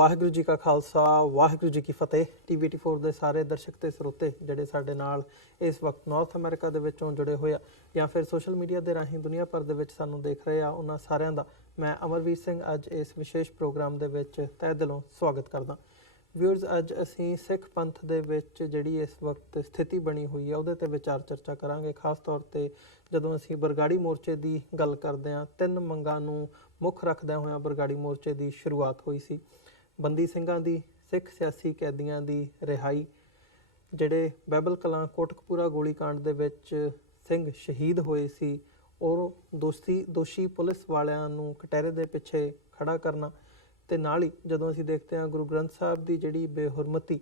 ਵਾਹਿਗੁਰੂ ਜੀ ਕਾ ਖਾਲਸਾ ਵਾਹਿਗੁਰੂ ਜੀ ਕੀ ਫਤਿਹ। TV84 ਦੇ ਸਾਰੇ ਦਰਸ਼ਕ ਤੇ ਸਰੋਤੇ ਜਿਹੜੇ ਸਾਡੇ ਨਾਲ ਇਸ ਵਕਤ ਨਾਰਥ ਅਮਰੀਕਾ ਦੇ ਵਿੱਚੋਂ ਜੁੜੇ ਹੋਏ ਆ ਜਾਂ ਫਿਰ ਸੋਸ਼ਲ ਮੀਡੀਆ ਦੇ ਰਾਹੀਂ ਦੁਨੀਆ ਭਰ ਦੇ ਵਿੱਚ ਸਾਨੂੰ ਦੇਖ ਰਹੇ ਆ, ਉਹਨਾਂ ਸਾਰਿਆਂ ਦਾ ਮੈਂ ਅਮਰਵੀਰ ਸਿੰਘ ਅੱਜ ਇਸ ਵਿਸ਼ੇਸ਼ ਪ੍ਰੋਗਰਾਮ ਦੇ ਵਿੱਚ ਤਹਿ ਦਿਲੋਂ ਸਵਾਗਤ ਕਰਦਾ। ਵਿਊਅਰਸ, ਅੱਜ ਅਸੀਂ ਸਿੱਖ ਪੰਥ ਦੇ ਵਿੱਚ ਜਿਹੜੀ ਇਸ ਵਕਤ ਸਥਿਤੀ ਬਣੀ ਹੋਈ ਹੈ ਉਹਦੇ ਤੇ ਵਿਚਾਰ ਚਰਚਾ ਕਰਾਂਗੇ। ਖਾਸ ਤੌਰ ਤੇ ਜਦੋਂ ਅਸੀਂ ਬਰਗਾੜੀ ਮੋਰਚੇ ਦੀ ਗੱਲ ਕਰਦੇ ਹਾਂ, 3 ਮੰਗਾਂ ਨੂੰ ਮੁੱਖ ਰੱਖਦਿਆਂ ਹੋਇਆਂ ਬਰਗਾੜੀ ਮੋਰਚੇ ਦੀ ਸ਼ੁਰੂਆਤ ਹੋਈ ਸੀ। ਬੰਦੀ ਸਿੰਘਾਂ ਦੀ, ਸਿੱਖ ਸਿਆਸੀ ਕੈਦੀਆਂ ਦੀ ਰਿਹਾਈ, ਜਿਹੜੇ ਬਹਿਬਲ ਕਲਾਂ ਕੋਟਕਪੂਰਾ ਗੋਲੀकांड ਦੇ ਵਿੱਚ ਸਿੰਘ ਸ਼ਹੀਦ ਹੋਏ ਸੀ, ਔਰ ਦੋਸ਼ੀ ਪੁਲਿਸ ਵਾਲਿਆਂ ਨੂੰ ਕਟਹਿਰੇ ਦੇ ਪਿੱਛੇ ਖੜਾ ਕਰਨਾ, ਤੇ ਨਾਲ ਹੀ ਜਦੋਂ ਅਸੀਂ ਦੇਖਦੇ ਹਾਂ ਗੁਰੂ ਗ੍ਰੰਥ ਸਾਹਿਬ ਦੀ ਜਿਹੜੀ ਬੇਹੁਰਮਤੀ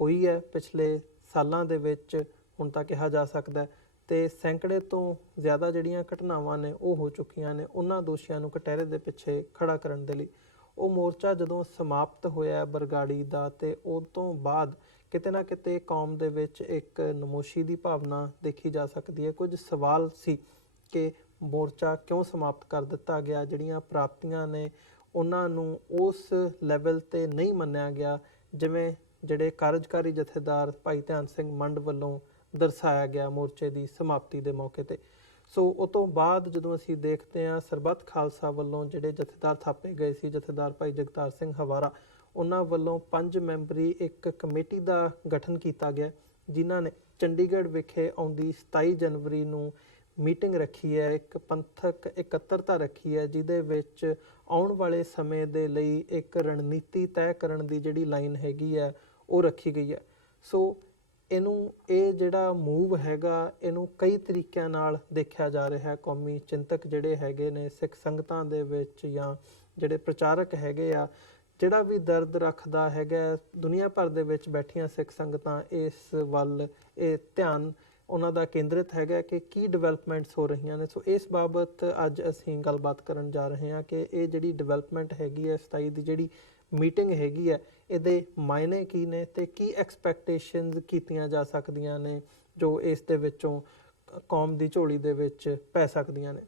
ਹੋਈ ਹੈ ਪਿਛਲੇ ਸਾਲਾਂ ਦੇ ਵਿੱਚ, ਹੁਣ ਤਾਂ ਕਿਹਾ ਜਾ ਸਕਦਾ, ਤੇ ਸੈਂਕੜੇ ਤੋਂ ਜ਼ਿਆਦਾ ਜਿਹੜੀਆਂ ਘਟਨਾਵਾਂ ਨੇ ਉਹ ਹੋ ਚੁੱਕੀਆਂ ਨੇ, ਉਹਨਾਂ ਦੋਸ਼ੀਆਂ ਨੂੰ ਕਟਹਿਰੇ ਦੇ ਪਿੱਛੇ ਖੜਾ ਕਰਨ ਦੇ ਲਈ ਉਹ ਮੋਰਚਾ ਜਦੋਂ ਸਮਾਪਤ ਹੋਇਆ ਬਰਗਾੜੀ ਦਾ, ਤੇ ਉਸ ਤੋਂ ਬਾਅਦ ਕਿਤੇ ਨਾ ਕਿਤੇ ਕੌਮ ਦੇ ਵਿੱਚ ਇੱਕ ਨਮੋਸ਼ੀ ਦੀ ਭਾਵਨਾ ਦੇਖੀ ਜਾ ਸਕਦੀ ਹੈ। ਕੁਝ ਸਵਾਲ ਸੀ ਕਿ ਮੋਰਚਾ ਕਿਉਂ ਸਮਾਪਤ ਕਰ ਦਿੱਤਾ ਗਿਆ, ਜਿਹੜੀਆਂ ਪ੍ਰਾਪਤੀਆਂ ਨੇ ਉਹਨਾਂ ਨੂੰ ਉਸ ਲੈਵਲ ਤੇ ਨਹੀਂ ਮੰਨਿਆ ਗਿਆ ਜਿਵੇਂ ਜਿਹੜੇ ਕਾਰਜਕਾਰੀ ਜਥੇਦਾਰ ਭਾਈ ਧਿਆਨ ਸਿੰਘ ਮੰਡ ਵੱਲੋਂ ਦਰਸਾਇਆ ਗਿਆ ਮੋਰਚੇ ਦੀ ਸਮਾਪਤੀ ਦੇ ਮੌਕੇ ਤੇ। ਸੋ ਉਹ ਤੋਂ ਬਾਅਦ ਜਦੋਂ ਅਸੀਂ ਦੇਖਦੇ ਹਾਂ ਸਰਬੱਤ ਖਾਲਸਾ ਵੱਲੋਂ ਜਿਹੜੇ ਜਥੇਦਾਰ ਥਾਪੇ ਗਏ ਸੀ, ਜਥੇਦਾਰ ਭਾਈ ਜਗਤਾਰ ਸਿੰਘ ਹਵਾਰਾ, ਉਹਨਾਂ ਵੱਲੋਂ 5 ਮੈਂਬਰੀ ਇੱਕ ਕਮੇਟੀ ਦਾ ਗਠਨ ਕੀਤਾ ਗਿਆ, ਜਿਨ੍ਹਾਂ ਨੇ ਚੰਡੀਗੜ੍ਹ ਵਿਖੇ ਆਉਂਦੀ 27 ਜਨਵਰੀ ਨੂੰ ਮੀਟਿੰਗ ਰੱਖੀ ਹੈ, ਇੱਕ ਪੰਥਕ ਇਕੱਤਰਤਾ ਰੱਖੀ ਹੈ, ਜਿਹਦੇ ਵਿੱਚ ਆਉਣ ਵਾਲੇ ਸਮੇਂ ਦੇ ਲਈ ਇੱਕ ਰਣਨੀਤੀ ਤੈਅ ਕਰਨ ਦੀ ਜਿਹੜੀ ਲਾਈਨ ਹੈਗੀ ਹੈ ਉਹ ਰੱਖੀ ਗਈ ਹੈ। ਸੋ ਇਹ ਜਿਹੜਾ ਮੂਵ ਹੈਗਾ, ਇਹਨੂੰ ਕਈ ਤਰੀਕਿਆਂ ਨਾਲ ਦੇਖਿਆ ਜਾ ਰਿਹਾ ਹੈ। ਕੌਮੀ ਚਿੰਤਕ ਜਿਹੜੇ ਹੈਗੇ ਨੇ ਸਿੱਖ ਸੰਗਤਾਂ ਦੇ ਵਿੱਚ, ਜਾਂ ਜਿਹੜੇ ਪ੍ਰਚਾਰਕ ਹੈਗੇ ਆ, ਜਿਹੜਾ ਵੀ ਦਰਦ ਰੱਖਦਾ ਹੈਗਾ, ਦੁਨੀਆ ਭਰ ਦੇ ਵਿੱਚ ਬੈਠੀਆਂ ਸਿੱਖ ਸੰਗਤਾਂ ਇਸ ਵੱਲ ਇਹ ਧਿਆਨ ਉਹਨਾਂ ਦਾ ਕੇਂਦਰਿਤ ਹੈਗਾ ਕਿ ਕੀ ਡਿਵੈਲਪਮੈਂਟਸ ਹੋ ਰਹੀਆਂ ਨੇ। ਸੋ ਇਸ ਬਾਬਤ ਅੱਜ ਅਸੀਂ ਗੱਲਬਾਤ ਕਰਨ ਜਾ ਰਹੇ ਹਾਂ ਕਿ ਇਹ ਜਿਹੜੀ ਡਿਵੈਲਪਮੈਂਟ ਹੈਗੀ ਹੈ, 27 ਦੀ ਜਿਹੜੀ ਮੀਟਿੰਗ ਹੈਗੀ ਹੈ, ਇਹਦੇ ਮਾਇਨੇ ਕੀ ਨੇ ਤੇ ਕੀ ਐਕਸਪੈਕਟੇਸ਼ਨਸ ਕੀਤੀਆਂ ਜਾ ਸਕਦੀਆਂ ਨੇ ਜੋ ਇਸ ਦੇ ਵਿੱਚੋਂ ਕੌਮ ਦੀ ਝੋਲੀ ਦੇ ਵਿੱਚ ਪੈ ਸਕਦੀਆਂ ਨੇ।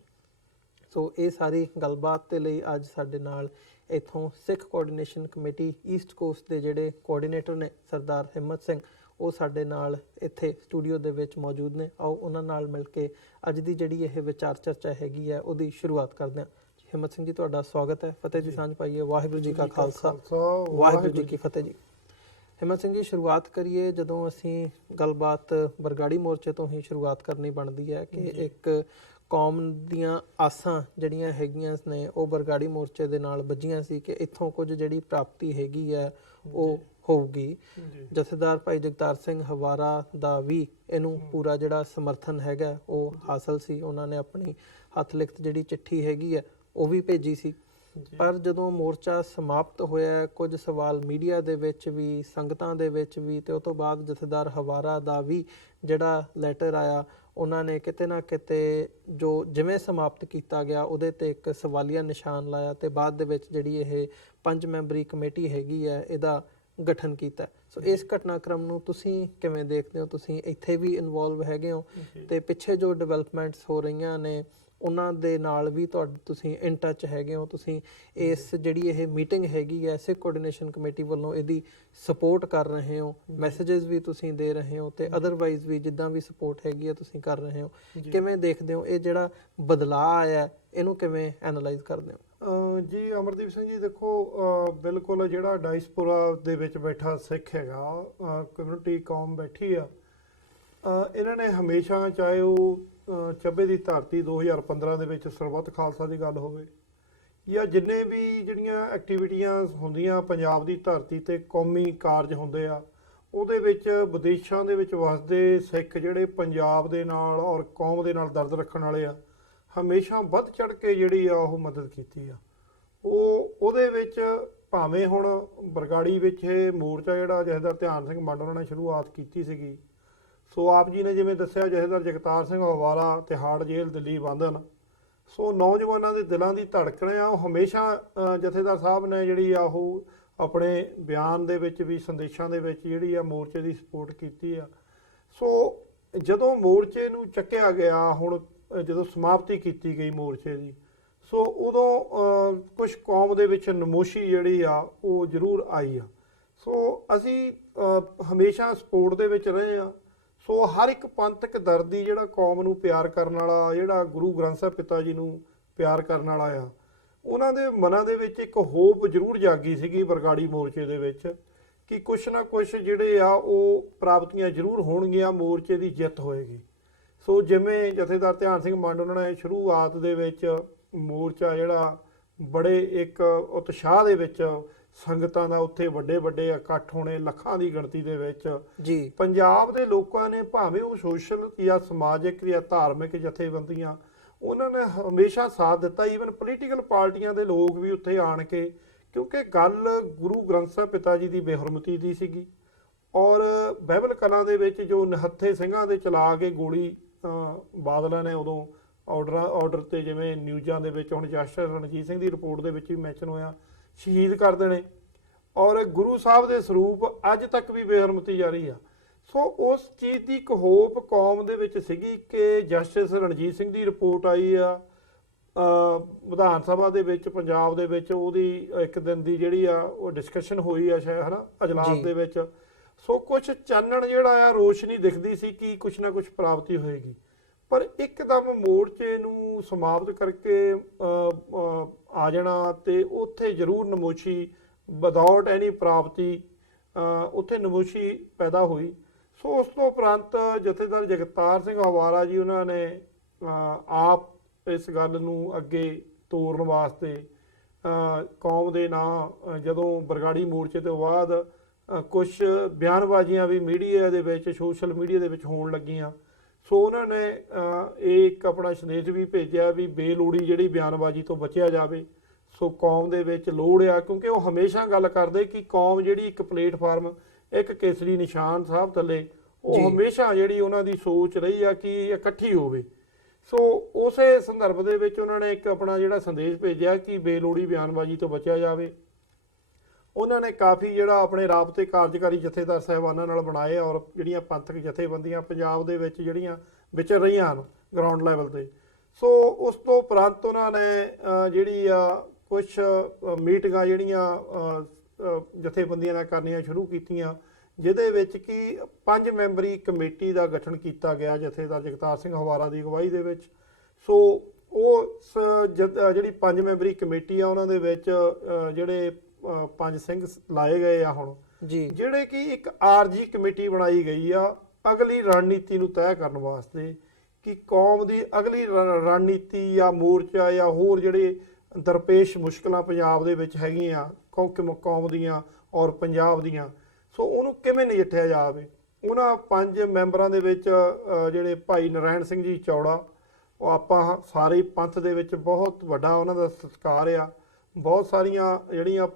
ਸੋ ਇਹ ਸਾਰੀ ਗੱਲਬਾਤ ਦੇ ਲਈ ਅੱਜ ਸਾਡੇ ਨਾਲ ਇੱਥੋਂ ਸਿੱਖ ਕੋਆਰਡੀਨੇਸ਼ਨ ਕਮੇਟੀ ਈਸਟ ਕੋਸਟ ਦੇ ਜਿਹੜੇ ਕੋਆਰਡੀਨੇਟਰ ਨੇ ਸਰਦਾਰ ਹਿੰਮਤ ਸਿੰਘ, ਉਹ ਸਾਡੇ ਨਾਲ ਇੱਥੇ ਸਟੂਡੀਓ ਦੇ ਵਿੱਚ ਮੌਜੂਦ ਨੇ। ਆਓ ਉਹਨਾਂ ਨਾਲ ਮਿਲ ਕੇ ਅੱਜ ਦੀ ਜਿਹੜੀ ਇਹ ਵਿਚਾਰ ਚਰਚਾ ਹੈਗੀ ਹੈ ਉਹਦੀ ਸ਼ੁਰੂਆਤ ਕਰਦੇ ਹਾਂ। ਹਿੰਮਤ ਸਿੰਘ ਜੀ, ਤੁਹਾਡਾ ਸਵਾਗਤ ਹੈ। ਫਤਿਹ ਦੀ ਸਾਂਝ ਪਾਈਏ। ਵਾਹਿਗੁਰੂ ਜੀ ਕਾ ਖਾਲਸਾ ਵਾਹਿਗੁਰੂ ਜੀ ਕੀ ਫਤਿਹ ਜੀ। ਹਿੰਮਤ ਸਿੰਘ ਜੀ, ਸ਼ੁਰੂਆਤ ਕਰੀਏ। ਜਦੋਂ ਅਸੀਂ ਗੱਲਬਾਤ ਬਰਗਾੜੀ ਮੋਰਚੇ ਤੋਂ ਹੀ ਸ਼ੁਰੂਆਤ ਕਰਨੀ ਬਣਦੀ ਹੈ ਕਿ ਇੱਕ ਕੌਮ ਦੀਆਂ ਆਸਾਂ ਜਿਹੜੀਆਂ ਹੈਗੀਆਂ ਨੇ ਉਹ ਬਰਗਾੜੀ ਮੋਰਚੇ ਦੇ ਨਾਲ ਵੱਜੀਆਂ ਸੀ ਕਿ ਇੱਥੋਂ ਕੁਝ ਜਿਹੜੀ ਪ੍ਰਾਪਤੀ ਹੈਗੀ ਹੈ ਉਹ ਹੋਊਗੀ। ਜਥੇਦਾਰ ਭਾਈ ਜਗਤਾਰ ਸਿੰਘ ਹਵਾਰਾ ਦਾ ਵੀ ਇਹਨੂੰ ਪੂਰਾ ਜਿਹੜਾ ਸਮਰਥਨ ਹੈਗਾ ਉਹ ਹਾਸਲ ਸੀ। ਉਹਨਾਂ ਨੇ ਆਪਣੀ ਹੱਥ ਲਿਖਤ ਜਿਹੜੀ ਚਿੱਠੀ ਹੈਗੀ ਹੈ ਉਹ ਵੀ ਭੇਜੀ ਸੀ। ਪਰ ਜਦੋਂ ਮੋਰਚਾ ਸਮਾਪਤ ਹੋਇਆ, ਕੁਝ ਸਵਾਲ ਮੀਡੀਆ ਦੇ ਵਿੱਚ ਵੀ, ਸੰਗਤਾਂ ਦੇ ਵਿੱਚ ਵੀ, ਤੇ ਉਹ ਤੋਂ ਬਾਅਦ ਜਥੇਦਾਰ ਹਵਾਰਾ ਦਾ ਵੀ ਜਿਹੜਾ ਲੈਟਰ ਆਇਆ, ਉਹਨਾਂ ਨੇ ਕਿਤੇ ਨਾ ਕਿਤੇ ਜੋ ਜਿਵੇਂ ਸਮਾਪਤ ਕੀਤਾ ਗਿਆ ਉਹਦੇ ਤੇ ਇੱਕ ਸਵਾਲੀਆ ਨਿਸ਼ਾਨ ਲਾਇਆ, ਤੇ ਬਾਅਦ ਦੇ ਵਿੱਚ ਜਿਹੜੀ ਇਹ 5 ਮੈਂਬਰੀ ਕਮੇਟੀ ਹੈਗੀ ਹੈ ਇਹਦਾ ਗਠਨ ਕੀਤਾ। ਸੋ ਇਸ ਘਟਨਾਕ੍ਰਮ ਨੂੰ ਤੁਸੀਂ ਕਿਵੇਂ ਦੇਖਦੇ ਹੋ? ਤੁਸੀਂ ਇੱਥੇ ਵੀ ਇਨਵੋਲਵ ਹੈਗੇ ਹੋ ਤੇ ਪਿੱਛੇ ਜੋ ਡਿਵੈਲਪਮੈਂਟਸ ਹੋ ਰਹੀਆਂ ਨੇ ਉਹਨਾਂ ਦੇ ਨਾਲ ਵੀ ਤੁਸੀਂ ਇਨ ਟੱਚ ਹੈਗੇ ਹੋ। ਤੁਸੀਂ ਇਸ ਜਿਹੜੀ ਇਹ ਮੀਟਿੰਗ ਹੈਗੀ ਹੈ ਸਿੱਖ ਕੋਆਰਡੀਨੇਸ਼ਨ ਕਮੇਟੀ ਵੱਲੋਂ ਇਹਦੀ ਸਪੋਰਟ ਕਰ ਰਹੇ ਹੋ, ਮੈਸੇजेस ਵੀ ਤੁਸੀਂ ਦੇ ਰਹੇ ਹੋ, ਤੇ ਅਦਰਵਾਈਜ਼ ਵੀ ਜਿੱਦਾਂ ਵੀ ਸਪੋਰਟ ਹੈਗੀ ਹੈ ਤੁਸੀਂ ਕਰ ਰਹੇ ਹੋ। ਕਿਵੇਂ ਦੇਖਦੇ ਹੋ ਇਹ ਜਿਹੜਾ ਬਦਲਾਅ ਆਇਆ, ਇਹਨੂੰ ਕਿਵੇਂ ਐਨਾਲਾਈਜ਼ ਕਰਦੇ ਹੋ? ਜੀ ਅਮਰਦੀਪ ਸਿੰਘ ਜੀ, ਦੇਖੋ ਬਿਲਕੁਲ ਜਿਹੜਾ ਡਾਇਸਪੋਰਾ ਦੇ ਵਿੱਚ ਬੈਠਾ ਸਿੱਖ ਹੈਗਾ, ਕਮਿਊਨਿਟੀ ਕੌਮ ਬੈਠੀ ਆ, ਇਹਨਾਂ ਨੇ ਹਮੇਸ਼ਾ, ਚਾਹੇ ਉਹ ਚੱਬੇ ਦੀ ਧਰਤੀ 2015 ਦੇ ਵਿੱਚ ਸਰਬੱਤ ਖਾਲਸਾ ਦੀ ਗੱਲ ਹੋਵੇ, ਜਾਂ ਜਿੰਨੇ ਵੀ ਜਿਹੜੀਆਂ ਐਕਟੀਵਿਟੀਆਂ ਹੁੰਦੀਆਂ ਪੰਜਾਬ ਦੀ ਧਰਤੀ ਤੇ ਕੌਮੀ ਕਾਰਜ ਹੁੰਦੇ ਆ, ਉਹਦੇ ਵਿੱਚ ਵਿਦੇਸ਼ਾਂ ਦੇ ਵਿੱਚ ਵਸਦੇ ਸਿੱਖ ਜਿਹੜੇ ਪੰਜਾਬ ਦੇ ਨਾਲ ਔਰ ਕੌਮ ਦੇ ਨਾਲ ਦਰਦ ਰੱਖਣ ਵਾਲੇ ਆ, ਹਮੇਸ਼ਾ ਵੱਧ ਚੜ੍ਹ ਕੇ ਜਿਹੜੀ ਆ ਉਹ ਮਦਦ ਕੀਤੀ ਆ। ਉਹਦੇ ਵਿੱਚ ਭਾਵੇਂ ਹੁਣ ਬਰਗਾੜੀ ਵਿੱਚ ਇਹ ਮੋਰਚਾ ਜਿਹੜਾ ਜਥੇਦਾਰ ਧਿਆਨ ਸਿੰਘ ਮੰਡ ਉਹਨਾਂ ਨੇ ਸ਼ੁਰੂਆਤ ਕੀਤੀ ਸੀਗੀ, ਸੋ ਆਪ ਜੀ ਨੇ ਜਿਵੇਂ ਦੱਸਿਆ ਜਥੇਦਾਰ ਜਗਤਾਰ ਸਿੰਘ ਹਵਾਰਾ ਤਿਹਾੜ ਜੇਲ੍ਹ ਦਿੱਲੀ ਬੰਧਨ, ਸੋ ਨੌਜਵਾਨਾਂ ਦੇ ਦਿਲਾਂ ਦੀ ਧੜਕਣ ਆ, ਉਹ ਹਮੇਸ਼ਾ ਜਥੇਦਾਰ ਸਾਹਿਬ ਨੇ ਜਿਹੜੀ ਆ ਉਹ ਆਪਣੇ ਬਿਆਨ ਦੇ ਵਿੱਚ ਵੀ, ਸੰਦੇਸ਼ਾਂ ਦੇ ਵਿੱਚ ਜਿਹੜੀ ਆ ਮੋਰਚੇ ਦੀ ਸਪੋਰਟ ਕੀਤੀ ਆ। ਸੋ ਜਦੋਂ ਮੋਰਚੇ ਨੂੰ ਚੱਕਿਆ ਗਿਆ, ਹੁਣ ਜਦੋਂ ਸਮਾਪਤੀ ਕੀਤੀ ਗਈ ਮੋਰਚੇ ਦੀ, ਸੋ ਉਦੋਂ ਕੁਝ ਕੌਮ ਦੇ ਵਿੱਚ ਨਮੋਸ਼ੀ ਜਿਹੜੀ ਆ ਉਹ ਜ਼ਰੂਰ ਆਈ ਆ। ਸੋ ਅਸੀਂ ਹਮੇਸ਼ਾ ਸਪੋਰਟ ਦੇ ਵਿੱਚ ਰਹੇ ਆ। ਸੋ ਹਰ ਇੱਕ ਪੰਥਕ ਦਰਦੀ ਜਿਹੜਾ ਕੌਮ ਨੂੰ ਪਿਆਰ ਕਰਨ ਵਾਲਾ, ਜਿਹੜਾ ਗੁਰੂ ਗ੍ਰੰਥ ਸਾਹਿਬ ਪਿਤਾ ਜੀ ਨੂੰ ਪਿਆਰ ਕਰਨ ਵਾਲਾ ਆ, ਉਹਨਾਂ ਦੇ ਮਨਾਂ ਦੇ ਵਿੱਚ ਇੱਕ ਹੋਪ ਜ਼ਰੂਰ ਜਾਗੀ ਸੀਗੀ ਬਰਗਾੜੀ ਮੋਰਚੇ ਦੇ ਵਿੱਚ ਕਿ ਕੁਛ ਨਾ ਕੁਛ ਜਿਹੜੇ ਆ ਉਹ ਪ੍ਰਾਪਤੀਆਂ ਜ਼ਰੂਰ ਹੋਣਗੀਆਂ, ਮੋਰਚੇ ਦੀ ਜਿੱਤ ਹੋਏਗੀ। ਸੋ ਜਿਵੇਂ ਜਥੇਦਾਰ ਧਿਆਨ ਸਿੰਘ ਮੰਡ ਉਹਨਾਂ ਨੇ ਸ਼ੁਰੂਆਤ ਦੇ ਵਿੱਚ ਮੋਰਚਾ ਜਿਹੜਾ ਬੜੇ ਇੱਕ ਉਤਸ਼ਾਹ ਦੇ ਵਿੱਚ, ਸੰਗਤਾਂ ਦਾ ਉੱਥੇ ਵੱਡੇ ਵੱਡੇ ਇਕੱਠ ਹੋਣੇ ਲੱਖਾਂ ਦੀ ਗਿਣਤੀ ਦੇ ਵਿੱਚ ਜੀ, ਪੰਜਾਬ ਦੇ ਲੋਕਾਂ ਨੇ, ਭਾਵੇਂ ਉਹ ਸੋਸ਼ਲ ਜਾਂ ਸਮਾਜਿਕ ਜਾਂ ਧਾਰਮਿਕ ਜਥੇਬੰਦੀਆਂ, ਉਹਨਾਂ ਨੇ ਹਮੇਸ਼ਾ ਸਾਥ ਦਿੱਤਾ। ਈਵਨ ਪੋਲੀਟੀਕਲ ਪਾਰਟੀਆਂ ਦੇ ਲੋਕ ਵੀ ਉੱਥੇ ਆਣ ਕੇ, ਕਿਉਂਕਿ ਗੱਲ ਗੁਰੂ ਗ੍ਰੰਥ ਸਾਹਿਬ ਪਿਤਾ ਜੀ ਦੀ ਬੇਹਰਮਤੀ ਦੀ ਸੀਗੀ ਔਰ ਬਾਈਬਲ ਕਲਾਂ ਦੇ ਵਿੱਚ ਜੋ ਨਿਹੱਥੇ ਸਿੰਘਾਂ ਦੇ ਚਲਾ ਕੇ ਗੋਲੀ ਬਾਦਲਾਂ ਨੇ ਉਦੋਂ ਆਰਡਰ ਤੇ, ਜਿਵੇਂ ਨਿਊਜ਼ਾਂ ਦੇ ਵਿੱਚ ਹੁਣ ਜਸਟਿਸ ਰਣਜੀਤ ਸਿੰਘ ਦੀ ਰਿਪੋਰਟ ਦੇ ਵਿੱਚ ਵੀ ਮੈਂਸ਼ਨ ਹੋਇਆ, ਸ਼ਹੀਦ ਕਰ ਦੇਣੇ। ਔਰ ਗੁਰੂ ਸਾਹਿਬ ਦੇ ਸਰੂਪ ਅੱਜ ਤੱਕ ਵੀ ਬੇਹਰਮਤੀ ਜਾਰੀ ਆ। ਸੋ ਉਸ ਚੀਜ਼ ਦੀ ਇੱਕ ਹੋਪ ਕੌਮ ਦੇ ਵਿੱਚ ਸੀਗੀ ਕਿ ਜਸਟਿਸ ਰਣਜੀਤ ਸਿੰਘ ਦੀ ਰਿਪੋਰਟ ਆਈ ਆ ਵਿਧਾਨ ਸਭਾ ਦੇ ਵਿੱਚ, ਪੰਜਾਬ ਦੇ ਵਿੱਚ ਉਹਦੀ ਇੱਕ ਦਿਨ ਦੀ ਜਿਹੜੀ ਆ ਉਹ ਡਿਸਕਸ਼ਨ ਹੋਈ ਆ ਸ਼ਾਇਦ, ਹਨਾ, ਅਜਲਾਸ ਦੇ ਵਿੱਚ। ਸੋ ਕੁਛ ਚਾਨਣ ਜਿਹੜਾ ਆ, ਰੋਸ਼ਨੀ ਦਿਖਦੀ ਸੀ ਕਿ ਕੁਛ ਨਾ ਕੁਛ ਪ੍ਰਾਪਤੀ ਹੋਏਗੀ। ਪਰ ਇੱਕਦਮ ਮੋਰਚੇ ਨੂੰ ਸਮਾਪਤ ਕਰਕੇ ਆ ਜਾਣਾ ਤੇ ਉੱਥੇ ਜ਼ਰੂਰ ਨਮੋਸ਼ੀ, ਵਿਦਆਊਟ ਐਨੀ ਪ੍ਰਾਪਤੀ ਉੱਥੇ ਨਮੋਸ਼ੀ ਪੈਦਾ ਹੋਈ। ਸੋ ਉਸ ਤੋਂ ਉਪਰੰਤ ਜਥੇਦਾਰ ਜਗਤਾਰ ਸਿੰਘ ਹਵਾਰਾ ਜੀ ਉਹਨਾਂ ਨੇ ਆਪ ਇਸ ਗੱਲ ਨੂੰ ਅੱਗੇ ਤੋਰਨ ਵਾਸਤੇ ਕੌਮ ਦੇ ਨਾਂ, ਜਦੋਂ ਬਰਗਾੜੀ ਮੋਰਚੇ ਤੋਂ ਬਾਅਦ ਕੁਝ ਬਿਆਨਬਾਜ਼ੀਆਂ ਵੀ ਮੀਡੀਆ ਦੇ ਵਿੱਚ, ਸੋਸ਼ਲ ਮੀਡੀਆ ਦੇ ਵਿੱਚ ਹੋਣ ਲੱਗੀਆਂ, ਸੋ ਉਹਨਾਂ ਨੇ ਇਹ ਇੱਕ ਆਪਣਾ ਸੰਦੇਸ਼ ਵੀ ਭੇਜਿਆ ਵੀ ਬੇਲੋੜੀ ਜਿਹੜੀ ਬਿਆਨਬਾਜ਼ੀ ਤੋਂ ਬਚਿਆ ਜਾਵੇ। ਸੋ ਕੌਮ ਦੇ ਵਿੱਚ ਲੋੜ ਆ, ਕਿਉਂਕਿ ਉਹ ਹਮੇਸ਼ਾ ਗੱਲ ਕਰਦੇ ਕਿ ਕੌਮ ਜਿਹੜੀ ਇੱਕ ਪਲੇਟਫਾਰਮ, ਇੱਕ ਕੇਸਰੀ ਨਿਸ਼ਾਨ ਸਾਹਿਬ ਥੱਲੇ, ਉਹ ਹਮੇਸ਼ਾ ਜਿਹੜੀ ਉਹਨਾਂ ਦੀ ਸੋਚ ਰਹੀ ਆ ਕਿ ਇਕੱਠੀ ਹੋਵੇ। ਸੋ ਉਸੇ ਸੰਦਰਭ ਦੇ ਵਿੱਚ ਉਹਨਾਂ ਨੇ ਇੱਕ ਆਪਣਾ ਜਿਹੜਾ ਸੰਦੇਸ਼ ਭੇਜਿਆ ਕਿ ਬੇਲੋੜੀ ਬਿਆਨਬਾਜ਼ੀ ਤੋਂ ਬਚਿਆ ਜਾਵੇ। ਉਹਨਾਂ ਨੇ ਕਾਫੀ ਜਿਹੜਾ ਆਪਣੇ ਰਾਬਤੇ ਕਾਰਜਕਾਰੀ ਜਥੇਦਾਰ ਸਾਹਿਬਾਨਾਂ ਨਾਲ ਬਣਾਏ ਔਰ ਜਿਹੜੀਆਂ ਪੰਥਕ ਜਥੇਬੰਦੀਆਂ ਪੰਜਾਬ ਦੇ ਵਿੱਚ ਜਿਹੜੀਆਂ ਵਿਚਰ ਰਹੀਆਂ ਹਨ ਗਰਾਊਂਡ ਲੈਵਲ ਤੇ। ਸੋ ਉਸ ਤੋਂ ਉਪਰੰਤ ਉਹਨਾਂ ਨੇ ਜਿਹੜੀ ਆ ਕੁਛ ਮੀਟਿੰਗਾਂ ਜਿਹੜੀਆਂ ਜਥੇਬੰਦੀਆਂ ਨਾਲ ਕਰਨੀਆਂ ਸ਼ੁਰੂ ਕੀਤੀਆਂ, ਜਿਹਦੇ ਵਿੱਚ ਕਿ 5 ਮੈਂਬਰੀ ਕਮੇਟੀ ਦਾ ਗਠਨ ਕੀਤਾ ਗਿਆ ਜਥੇਦਾਰ ਜਗਤਾਰ ਸਿੰਘ ਹਵਾਰਾ ਦੀ ਅਗਵਾਈ ਦੇ ਵਿੱਚ। ਸੋ ਉਸ ਜਿਹੜੀ 5 ਮੈਂਬਰੀ ਕਮੇਟੀ ਆ, ਉਹਨਾਂ ਦੇ ਵਿੱਚ ਜਿਹੜੇ 5 ਸਿੰਘ ਲਾਏ ਗਏ ਆ ਹੁਣ ਜੀ, ਜਿਹੜੇ ਕਿ ਇੱਕ ਆਰਜੀ ਕਮੇਟੀ ਬਣਾਈ ਗਈ ਆ ਅਗਲੀ ਰਣਨੀਤੀ ਨੂੰ ਤੈਅ ਕਰਨ ਵਾਸਤੇ ਕਿ ਕੌਮ ਦੀ ਅਗਲੀ ਰਣਨੀਤੀ ਜਾਂ ਮੋਰਚਾ ਜਾਂ ਹੋਰ ਜਿਹੜੇ ਦਰਪੇਸ਼ ਮੁਸ਼ਕਲਾਂ ਪੰਜਾਬ ਦੇ ਵਿੱਚ ਹੈਗੀਆਂ ਕੌਮ ਦੀਆਂ ਔਰ ਪੰਜਾਬ ਦੀਆਂ, ਸੋ ਉਹਨੂੰ ਕਿਵੇਂ ਨਜਿੱਠਿਆ ਜਾਵੇ। ਉਹਨਾਂ 5 ਮੈਂਬਰਾਂ ਦੇ ਵਿੱਚ ਜਿਹੜੇ ਭਾਈ ਨਰਾਇਣ ਸਿੰਘ ਜੀ ਚੌੜਾ, ਉਹ ਆਪਾਂ ਸਾਰੇ ਪੰਥ ਦੇ ਵਿੱਚ ਬਹੁਤ ਵੱਡਾ ਉਹਨਾਂ ਦਾ ਸਤਿਕਾਰ ਆ। ਬਹੁਤ ਸਾਰੀਆਂ ਜਿਹੜੀਆਂ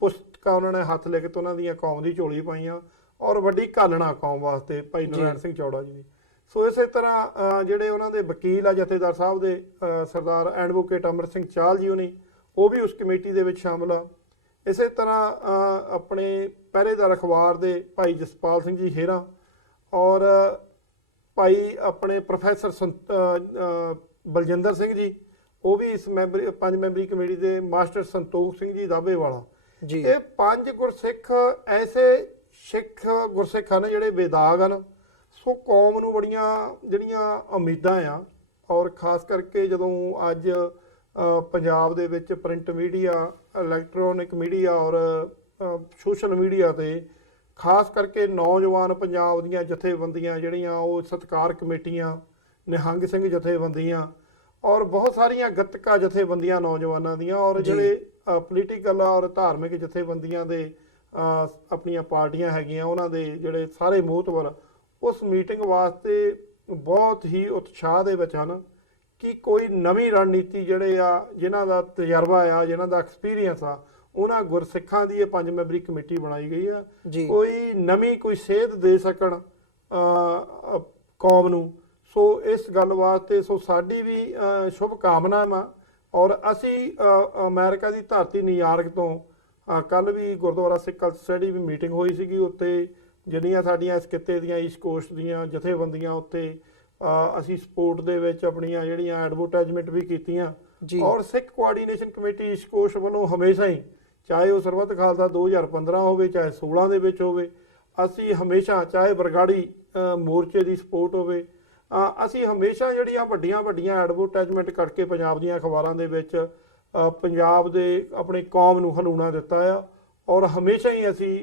ਪੁਸਤਕਾਂ ਉਹਨਾਂ ਨੇ ਹੱਥ ਲਿਖਤ ਉਹਨਾਂ ਦੀਆਂ ਕੌਮ ਦੀ ਝੋਲੀ ਪਾਈਆਂ ਔਰ ਵੱਡੀ ਘਾਲਣਾ ਕੌਮ ਵਾਸਤੇ ਭਾਈ ਨਰਾਇਣ ਸਿੰਘ ਚੌੜਾ ਜੀ ਦੀ। ਸੋ ਇਸੇ ਤਰ੍ਹਾਂ ਜਿਹੜੇ ਉਹਨਾਂ ਦੇ ਵਕੀਲ ਆ ਜਥੇਦਾਰ ਸਾਹਿਬ ਦੇ ਸਰਦਾਰ ਐਡਵੋਕੇਟ ਅਮਰ ਸਿੰਘ ਚਾਹਲ ਜੀ ਹੋਣੀ, ਉਹ ਵੀ ਉਸ ਕਮੇਟੀ ਦੇ ਵਿੱਚ ਸ਼ਾਮਲ ਆ। ਇਸੇ ਤਰ੍ਹਾਂ ਆਪਣੇ ਪਹਿਰੇਦਾਰ ਅਖਬਾਰ ਦੇ ਭਾਈ ਜਸਪਾਲ ਸਿੰਘ ਜੀ ਹੇਰਾ ਔਰ ਭਾਈ ਆਪਣੇ ਪ੍ਰੋਫੈਸਰ ਬਲਜਿੰਦਰ ਸਿੰਘ ਜੀ, ਉਹ ਵੀ ਇਸ 5 ਮੈਂਬਰੀ ਕਮੇਟੀ ਦੇ, ਮਾਸਟਰ ਸੰਤੋਖ ਸਿੰਘ ਜੀ ਦਾਬੇਵਾਲਾ ਜੀ। ਇਹ 5 ਗੁਰਸਿੱਖ ਐਸੇ ਸਿੱਖ ਗੁਰਸਿੱਖ ਹਨ ਜਿਹੜੇ ਬੇਦਾਗ ਹਨ। ਸੋ ਕੌਮ ਨੂੰ ਬੜੀਆਂ ਜਿਹੜੀਆਂ ਉਮੀਦਾਂ ਆ ਔਰ ਖਾਸ ਕਰਕੇ ਜਦੋਂ ਅੱਜ ਪੰਜਾਬ ਦੇ ਵਿੱਚ ਪ੍ਰਿੰਟ ਮੀਡੀਆ, ਇਲੈਕਟ੍ਰੋਨਿਕ ਮੀਡੀਆ ਔਰ ਸੋਸ਼ਲ ਮੀਡੀਆ ਤੇ ਖਾਸ ਕਰਕੇ ਨੌਜਵਾਨ ਪੰਜਾਬ ਦੀਆਂ ਜਥੇਬੰਦੀਆਂ ਜਿਹੜੀਆਂ, ਉਹ ਸਤਿਕਾਰ ਕਮੇਟੀਆਂ, ਨਿਹੰਗ ਸਿੰਘ ਜਥੇਬੰਦੀਆਂ ਔਰ ਬਹੁਤ ਸਾਰੀਆਂ ਗੱਤਕਾ ਜਥੇਬੰਦੀਆਂ ਨੌਜਵਾਨਾਂ ਦੀਆਂ ਔਰ ਜਿਹੜੇ ਪੋਲੀਟੀਕਲ ਔਰ ਧਾਰਮਿਕ ਜਥੇਬੰਦੀਆਂ ਦੇ ਆਪਣੀਆਂ ਪਾਰਟੀਆਂ ਹੈਗੀਆਂ, ਉਹਨਾਂ ਦੇ ਜਿਹੜੇ ਸਾਰੇ ਮੋਹਤਵਰ ਉਸ ਮੀਟਿੰਗ ਵਾਸਤੇ ਬਹੁਤ ਹੀ ਉਤਸ਼ਾਹ ਦੇ ਵਿੱਚ ਹਨ ਕਿ ਕੋਈ ਨਵੀਂ ਰਣਨੀਤੀ ਜਿਹੜੇ ਆ, ਜਿਨ੍ਹਾਂ ਦਾ ਤਜਰਬਾ ਆ, ਜਿਨ੍ਹਾਂ ਦਾ ਐਕਸਪੀਰੀਅੰਸ ਆ, ਉਹਨਾਂ ਗੁਰਸਿੱਖਾਂ ਦੀ ਇਹ 5 ਮੈਂਬਰੀ ਕਮੇਟੀ ਬਣਾਈ ਗਈ ਆ, ਕੋਈ ਨਵੀਂ ਕੋਈ ਸੇਧ ਦੇ ਸਕਣ ਕੌਮ ਨੂੰ। ਸੋ ਇਸ ਗੱਲ ਵਾਸਤੇ ਸੋ ਸਾਡੀ ਵੀ ਸ਼ੁਭ ਕਾਮਨਾਵਾਂ। ਔਰ ਅਸੀਂ ਅਮਰੀਕਾ ਦੀ ਧਰਤੀ ਨਿਊਯਾਰਕ ਤੋਂ ਕੱਲ ਵੀ ਗੁਰਦੁਆਰਾ ਸਿੱਖ ਕਲਚਰ ਸੋਸਾਇਟੀ ਵੀ ਮੀਟਿੰਗ ਹੋਈ ਸੀਗੀ, ਉੱਤੇ ਜਿਹੜੀਆਂ ਸਾਡੀਆਂ ਇਸ ਕਿੱਤੇ ਦੀਆਂ ਈਸਟ ਕੋਸਟ ਦੀਆਂ ਜਥੇਬੰਦੀਆਂ ਉੱਤੇ ਅਸੀਂ ਸਪੋਰਟ ਦੇ ਵਿੱਚ ਆਪਣੀਆਂ ਜਿਹੜੀਆਂ ਐਡਵਰਟਾਈਜ਼ਮੈਂਟ ਵੀ ਕੀਤੀਆਂ ਜੀ। ਔਰ ਸਿੱਖ ਕੋਆਰਡੀਨੇਸ਼ਨ ਕਮੇਟੀ ਇਸ਼ਕੋਸ਼ ਵੱਲੋਂ ਹਮੇਸ਼ਾ ਹੀ, ਚਾਹੇ ਉਹ ਸਰਬੱਤ ਖਾਲਸਾ 2015 ਹੋਵੇ ਚਾਹੇ 16 ਦੇ ਵਿੱਚ ਹੋਵੇ, ਅਸੀਂ ਹਮੇਸ਼ਾ, ਚਾਹੇ ਬਰਗਾੜੀ ਮੋਰਚੇ ਦੀ ਸਪੋਰਟ ਹੋਵੇ, ਅਸੀਂ ਹਮੇਸ਼ਾ ਜਿਹੜੀਆਂ ਵੱਡੀਆਂ ਵੱਡੀਆਂ ਐਡਵਰਟਾਈਜ਼ਮੈਂਟ ਕਰਕੇ ਪੰਜਾਬ ਦੀਆਂ ਅਖਬਾਰਾਂ ਦੇ ਵਿੱਚ ਪੰਜਾਬ ਦੇ ਆਪਣੀ ਕੌਮ ਨੂੰ ਹਲੂਣਾ ਦਿੱਤਾ ਆ, ਔਰ ਹਮੇਸ਼ਾ ਹੀ ਅਸੀਂ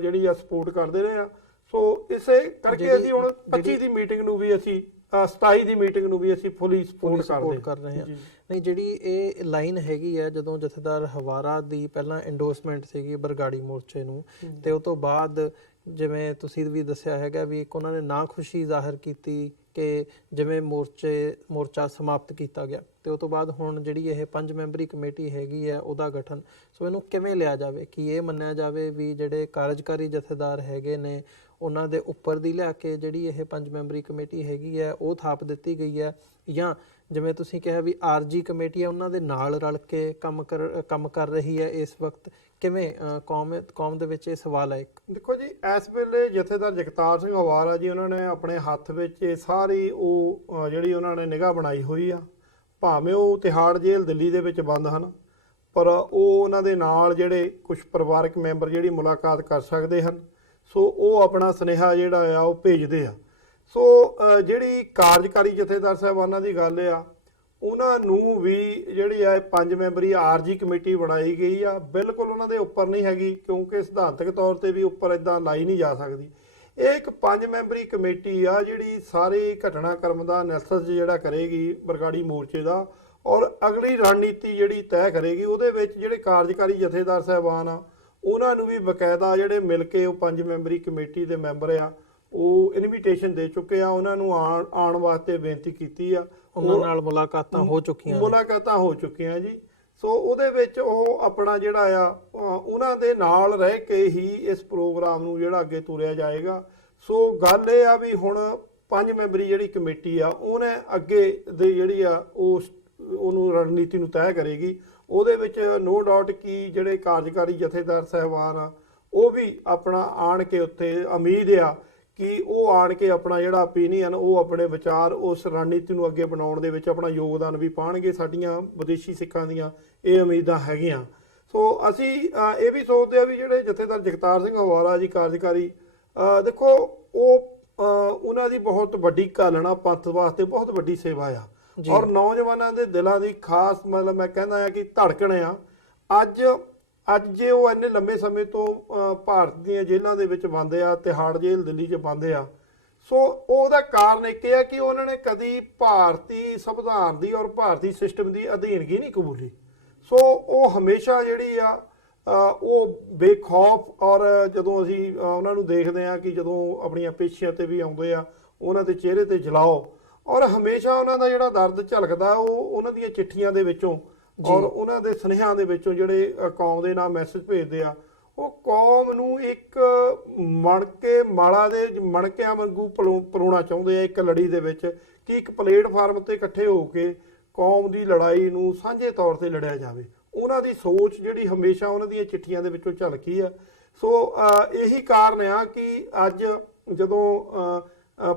ਜਿਹੜੀ ਆ ਸਪੋਰਟ ਕਰਦੇ ਰਹੇ ਆ। ਸੋ ਇਸੇ ਕਰਕੇ ਅਸੀਂ ਹੁਣ 25 ਦੀ ਮੀਟਿੰਗ ਨੂੰ ਵੀ ਅਸੀਂ 27 ਦੀ ਮੀਟਿੰਗ ਨੂੰ ਵੀ ਅਸੀਂ ਫੁੱਲੀ ਸਪੋਰਟ ਕਰ ਰਹੇ ਹਾਂ। ਨਹੀਂ, ਜਿਹੜੀ ਇਹ ਲਾਈਨ ਹੈਗੀ ਹੈ, ਜਦੋਂ ਜਥੇਦਾਰ ਹਵਾਰਾ ਦੀ ਪਹਿਲਾਂ ਇੰਡੋਰਸਮੈਂਟ ਸੀਗੀ ਬਰਗਾੜੀ ਮੋਰਚੇ ਨੂੰ, ਤੇ ਉਹ ਤੋਂ ਬਾਅਦ ਜਿਵੇਂ ਤੁਸੀਂ ਵੀ ਦੱਸਿਆ ਹੈਗਾ ਵੀ ਇੱਕ ਉਹਨਾਂ ਨੇ ਨਾ ਖੁਸ਼ੀ ਜ਼ਾਹਰ ਕੀਤੀ ਕਿ ਜਿਵੇਂ ਮੋਰਚਾ ਸਮਾਪਤ ਕੀਤਾ ਗਿਆ, ਤੇ ਉਸ ਤੋਂ ਬਾਅਦ ਹੁਣ ਜਿਹੜੀ ਇਹ 5 ਮੈਂਬਰੀ ਕਮੇਟੀ ਹੈਗੀ ਹੈ ਉਹਦਾ ਗਠਨ, ਸੋ ਇਹਨੂੰ ਕਿਵੇਂ ਲਿਆ ਜਾਵੇ ਕਿ ਇਹ ਮੰਨਿਆ ਜਾਵੇ ਵੀ ਜਿਹੜੇ ਕਾਰਜਕਾਰੀ ਜਥੇਦਾਰ ਹੈਗੇ ਨੇ ਉਹਨਾਂ ਦੇ ਉੱਪਰ ਦੀ ਲਿਆ ਕੇ ਜਿਹੜੀ ਇਹ 5 ਮੈਂਬਰੀ ਕਮੇਟੀ ਹੈਗੀ ਹੈ ਉਹ ਥਾਪ ਦਿੱਤੀ ਗਈ ਹੈ, ਜਾਂ ਜਿਵੇਂ ਤੁਸੀਂ ਕਿਹਾ ਵੀ ਆਰਜੀ ਕਮੇਟੀ ਹੈ ਉਹਨਾਂ ਦੇ ਨਾਲ ਰਲ ਕੇ ਕੰਮ ਕਰ ਰਹੀ ਹੈ ਇਸ ਵਕਤ, ਕਿਵੇਂ ਕੌਮ ਦੇ ਵਿੱਚ ਇਹ ਸਵਾਲ ਹੈ ਇੱਕ? ਦੇਖੋ ਜੀ, ਇਸ ਵੇਲੇ ਜਥੇਦਾਰ ਜਗਤਾਰ ਸਿੰਘ ਹਵਾਰਾ ਜੀ, ਉਹਨਾਂ ਨੇ ਆਪਣੇ ਹੱਥ ਵਿੱਚ ਇਹ ਸਾਰੀ ਉਹ ਜਿਹੜੀ ਉਹਨਾਂ ਨੇ ਨਿਗਾਹ ਬਣਾਈ ਹੋਈ ਆ, ਭਾਵੇਂ ਉਹ ਤਿਹਾੜ ਜੇਲ੍ਹ ਦਿੱਲੀ ਦੇ ਵਿੱਚ ਬੰਦ ਹਨ, ਪਰ ਉਹ ਉਹਨਾਂ ਦੇ ਨਾਲ ਜਿਹੜੇ ਕੁਝ ਪਰਿਵਾਰਕ ਮੈਂਬਰ ਜਿਹੜੀ ਮੁਲਾਕਾਤ ਕਰ ਸਕਦੇ ਹਨ, ਸੋ ਉਹ ਆਪਣਾ ਸੁਨੇਹਾ ਜਿਹੜਾ ਆ ਉਹ ਭੇਜਦੇ ਆ। ਸੋ ਜਿਹੜੀ ਕਾਰਜਕਾਰੀ ਜਥੇਦਾਰ ਸਾਹਿਬਾਨਾਂ ਦੀ ਗੱਲ ਆ, ਉਹਨਾਂ ਨੂੰ ਵੀ ਜਿਹੜੀ ਆ 5 ਮੈਂਬਰੀ ਆਰਜੀ ਕਮੇਟੀ ਬਣਾਈ ਗਈ ਆ, ਬਿਲਕੁਲ ਉਹਨਾਂ ਦੇ ਉੱਪਰ ਨਹੀਂ ਹੈਗੀ, ਕਿਉਂਕਿ ਸਿਧਾਂਤਕ ਤੌਰ ਤੇ ਵੀ ਉੱਪਰ ਇਦਾਂ ਲਾਈ ਨਹੀਂ ਜਾ ਸਕਦੀ। ਇਹ ਇੱਕ 5 ਮੈਂਬਰੀ ਕਮੇਟੀ ਆ ਜਿਹੜੀ ਸਾਰੇ ਘਟਨਾਕ੍ਰਮ ਦਾ ਐਨਾਲਿਸਿਸ ਜਿਹੜਾ ਕਰੇਗੀ ਬਰਗਾੜੀ ਮੋਰਚੇ ਦਾ, ਔਰ ਅਗਲੀ ਰਣਨੀਤੀ ਜਿਹੜੀ ਤੈਅ ਕਰੇਗੀ। ਉਹਦੇ ਵਿੱਚ ਜਿਹੜੇ ਕਾਰਜਕਾਰੀ ਜਥੇਦਾਰ ਸਾਹਿਬਾਨ ਆ ਉਹਨਾਂ ਨੂੰ ਵੀ ਬਕਾਇਦਾ ਜਿਹੜੇ ਮਿਲ ਕੇ ਉਹ 5 ਮੈਂਬਰੀ ਕਮੇਟੀ ਦੇ ਮੈਂਬਰ ਆ ਉਹ ਇਨਵੀਟੇਸ਼ਨ ਦੇ ਚੁੱਕੇ ਆ, ਉਹਨਾਂ ਨੂੰ ਆਉਣ ਵਾਸਤੇ ਬੇਨਤੀ ਕੀਤੀ ਆ, ਉਹਨਾਂ ਨਾਲ ਮੁਲਾਕਾਤਾਂ ਹੋ ਚੁੱਕੀਆਂ ਜੀ। ਸੋ ਉਹਦੇ ਵਿੱਚ ਉਹ ਆਪਣਾ ਜਿਹੜਾ ਆ ਉਹਨਾਂ ਦੇ ਨਾਲ ਰਹਿ ਕੇ ਹੀ ਇਸ ਪ੍ਰੋਗਰਾਮ ਨੂੰ ਜਿਹੜਾ ਅੱਗੇ ਤੁਰਿਆ ਜਾਏਗਾ। ਸੋ ਗੱਲ ਇਹ ਆ ਵੀ ਹੁਣ 5 ਮੈਂਬਰੀ ਜਿਹੜੀ ਕਮੇਟੀ ਆ ਉਹਨੇ ਅੱਗੇ ਦੇ ਜਿਹੜੀ ਆ ਉਹਨੂੰ ਰਣਨੀਤੀ ਨੂੰ ਤੈਅ ਕਰੇਗੀ। ਉਹਦੇ ਵਿੱਚ ਨੋ ਡਾਊਟ ਕਿ ਜਿਹੜੇ ਕਾਰਜਕਾਰੀ ਜਥੇਦਾਰ ਸਾਹਿਬਾਨ ਆ ਉਹ ਵੀ ਆਪਣਾ ਆਣ ਕੇ ਉੱਥੇ ਉਮੀਦ ਆ ਕਿ ਉਹ ਆਣ ਕੇ ਆਪਣਾ ਜਿਹੜਾ ਓਪੀਨੀਅਨ, ਉਹ ਆਪਣੇ ਵਿਚਾਰ ਉਸ ਰਣਨੀਤੀ ਨੂੰ ਅੱਗੇ ਬਣਾਉਣ ਦੇ ਵਿੱਚ ਆਪਣਾ ਯੋਗਦਾਨ ਵੀ ਪਾਉਣਗੇ। ਸਾਡੀਆਂ ਵਿਦੇਸ਼ੀ ਸਿੱਖਾਂ ਦੀਆਂ ਇਹ ਉਮੀਦਾਂ ਹੈਗੀਆਂ। ਸੋ ਅਸੀਂ ਇਹ ਵੀ ਸੋਚਦੇ ਆ ਵੀ ਜਿਹੜੇ ਜਥੇਦਾਰ ਜਗਤਾਰ ਸਿੰਘ ਹਵਾਰਾ ਜੀ ਕਾਰਜਕਾਰੀ, ਦੇਖੋ ਉਹ ਉਹਨਾਂ ਦੀ ਬਹੁਤ ਵੱਡੀ ਘਾਲਣਾ ਪੰਥ ਵਾਸਤੇ ਬਹੁਤ ਵੱਡੀ ਸੇਵਾ ਆ, ਔਰ ਨੌਜਵਾਨਾਂ ਦੇ ਦਿਲਾਂ ਦੀ ਖਾਸ ਮਤਲਬ ਮੈਂ ਕਹਿੰਦਾ ਆ ਕਿ ਧੜਕਣ ਆ। ਅੱਜ ਜੇ ਉਹ ਇੰਨੇ ਲੰਬੇ ਸਮੇਂ ਤੋਂ ਭਾਰਤ ਦੀਆਂ ਜੇਲ੍ਹਾਂ ਦੇ ਵਿੱਚ ਬੰਦ ਆ, ਤਿਹਾੜ ਜੇਲ੍ਹ ਦਿੱਲੀ 'ਚ ਬੰਦ ਆ, ਸੋ ਉਹਦਾ ਕਾਰਨ ਇੱਕ ਇਹ ਆ ਕਿ ਉਹਨਾਂ ਨੇ ਕਦੀ ਭਾਰਤੀ ਸੰਵਿਧਾਨ ਦੀ ਔਰ ਭਾਰਤੀ ਸਿਸਟਮ ਦੀ ਅਧੀਨਗੀ ਨਹੀਂ ਕਬੂਲੀ। ਸੋ ਉਹ ਹਮੇਸ਼ਾ ਜਿਹੜੀ ਆ ਉਹ ਬੇਖੌਫ, ਔਰ ਜਦੋਂ ਅਸੀਂ ਉਹਨਾਂ ਨੂੰ ਦੇਖਦੇ ਆ ਕਿ ਜਦੋਂ ਆਪਣੀਆਂ ਪੇਸ਼ੀਆਂ ਤੇ ਵੀ ਆਉਂਦੇ ਆ ਉਹਨਾਂ ਦੇ ਚਿਹਰੇ ਤੇ ਜਲਾਓ, ਔਰ ਹਮੇਸ਼ਾ ਉਹਨਾਂ ਦਾ ਜਿਹੜਾ ਦਰਦ ਝਲਕਦਾ ਉਹ ਉਹਨਾਂ ਦੀਆਂ ਚਿੱਠੀਆਂ ਦੇ ਵਿੱਚੋਂ ਔਰ ਉਹਨਾਂ ਦੇ ਸੁਨੇਹਿਆਂ ਦੇ ਵਿੱਚੋਂ ਜਿਹੜੇ ਕੌਮ ਦੇ ਨਾਲ ਮੈਸੇਜ ਭੇਜਦੇ ਆ। ਉਹ ਕੌਮ ਨੂੰ ਇੱਕ ਮਣਕੇ ਮਾਲਾ ਦੇ ਮਣਕਿਆਂ ਵਾਂਗੂ ਪਰੋਣਾ ਚਾਹੁੰਦੇ ਆ ਇੱਕ ਲੜੀ ਦੇ ਵਿੱਚ, ਕਿ ਇੱਕ ਪਲੇਟਫਾਰਮ ਤੇ ਇਕੱਠੇ ਹੋ ਕੇ ਕੌਮ ਦੀ ਲੜਾਈ ਨੂੰ ਸਾਂਝੇ ਤੌਰ ਤੇ ਲੜਿਆ ਜਾਵੇ। ਉਹਨਾਂ ਦੀ ਸੋਚ ਜਿਹੜੀ ਹਮੇਸ਼ਾ ਉਹਨਾਂ ਦੀਆਂ ਚਿੱਠੀਆਂ ਦੇ ਵਿੱਚੋਂ ਝਲਕੀ ਆ। ਸੋ ਇਹੀ ਕਾਰਨ ਆ ਕਿ ਅੱਜ ਜਦੋਂ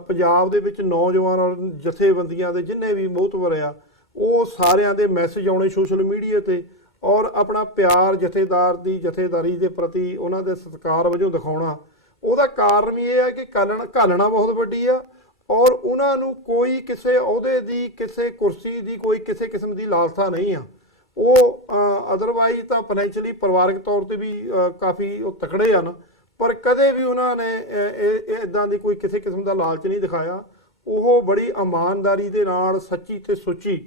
ਪੰਜਾਬ ਦੇ ਵਿੱਚ ਨੌਜਵਾਨ ਔਰ ਜਥੇਬੰਦੀਆਂ ਦੇ ਜਿੰਨੇ ਵੀ ਮੋਹਤਵਰ ਆ ਉਹ ਸਾਰਿਆਂ ਦੇ ਮੈਸੇਜ ਆਉਣੇ ਸੋਸ਼ਲ ਮੀਡੀਆ ਤੇ, ਔਰ ਆਪਣਾ ਪਿਆਰ ਜਥੇਦਾਰੀ ਦੇ ਪ੍ਰਤੀ ਉਹਨਾਂ ਦੇ ਸਤਿਕਾਰ ਵਜੋਂ ਦਿਖਾਉਣਾ, ਉਹਦਾ ਕਾਰਨ ਵੀ ਇਹ ਹੈ ਕਿ ਘਾਲਣਾ ਬਹੁਤ ਵੱਡੀ ਆ, ਔਰ ਉਹਨਾਂ ਨੂੰ ਕੋਈ ਕਿਸੇ ਅਹੁਦੇ ਦੀ, ਕਿਸੇ ਕੁਰਸੀ ਦੀ ਕੋਈ ਕਿਸੇ ਕਿਸਮ ਦੀ ਲਾਲਸਾ ਨਹੀਂ ਆ। ਉਹ ਅਦਰਵਾਈਜ਼ ਤਾਂ ਫਾਈਨੈਂਸ਼ੀਅਲੀ ਪਰਿਵਾਰਕ ਤੌਰ ਤੇ ਵੀ ਕਾਫੀ ਉਹ ਤਕੜੇ ਹਨ, ਪਰ ਕਦੇ ਵੀ ਉਹਨਾਂ ਨੇ ਇੱਦਾਂ ਦੀ ਕੋਈ ਕਿਸੇ ਕਿਸਮ ਦਾ ਲਾਲਚ ਨਹੀਂ ਦਿਖਾਇਆ। ਉਹ ਬੜੀ ਇਮਾਨਦਾਰੀ ਦੇ ਨਾਲ ਸੱਚੀ ਤੇ ਸੁੱਚੀ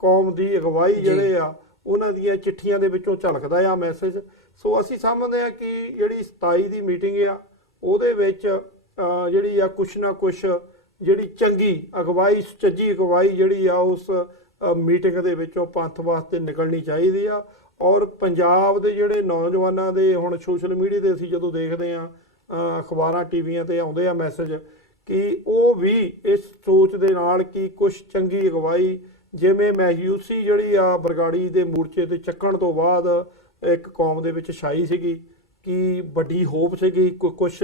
ਕੌਮ ਦੀ ਅਗਵਾਈ ਜਿਹੜੇ ਆ ਉਹਨਾਂ ਦੀਆਂ ਚਿੱਠੀਆਂ ਦੇ ਵਿੱਚੋਂ ਝਲਕਦਾ ਆ ਮੈਸੇਜ। ਸੋ ਅਸੀਂ ਸਮਝਦੇ ਆ ਕਿ ਜਿਹੜੀ 27 ਦੀ ਮੀਟਿੰਗ ਆ ਉਹਦੇ ਵਿੱਚ ਜਿਹੜੀ ਆ ਕੁਛ ਨਾ ਕੁਛ ਜਿਹੜੀ ਚੰਗੀ ਅਗਵਾਈ, ਸੁਚੱਜੀ ਅਗਵਾਈ ਜਿਹੜੀ ਆ ਉਸ ਮੀਟਿੰਗ ਦੇ ਵਿੱਚੋਂ ਪੰਥ ਵਾਸਤੇ ਨਿਕਲਣੀ ਚਾਹੀਦੀ ਆ। ਔਰ ਪੰਜਾਬ ਦੇ ਜਿਹੜੇ ਨੌਜਵਾਨਾਂ ਦੇ ਹੁਣ ਸੋਸ਼ਲ ਮੀਡੀਆ ਤੇ ਅਸੀਂ ਜਦੋਂ ਦੇਖਦੇ ਆ, ਅਖਬਾਰਾਂ ਟੀਵੀਆਂ ਤੇ ਆਉਂਦੇ ਆ ਮੈਸੇਜ, ਕਿ ਉਹ ਵੀ ਇਸ ਸੋਚ ਦੇ ਨਾਲ ਕਿ ਕੁਛ ਚੰਗੀ ਅਗਵਾਈ, ਜਿਵੇਂ ਮਾਯੂਸੀ ਜਿਹੜੀ ਆ ਬਰਗਾੜੀ ਦੇ ਮੋਰਚੇ ਤੇ ਚੱਕਣ ਤੋਂ ਬਾਅਦ ਇੱਕ ਕੌਮ ਦੇ ਵਿੱਚ ਛਾਈ ਸੀਗੀ ਕਿ ਵੱਡੀ ਹੋਪ ਸੀਗੀ ਕੁਛ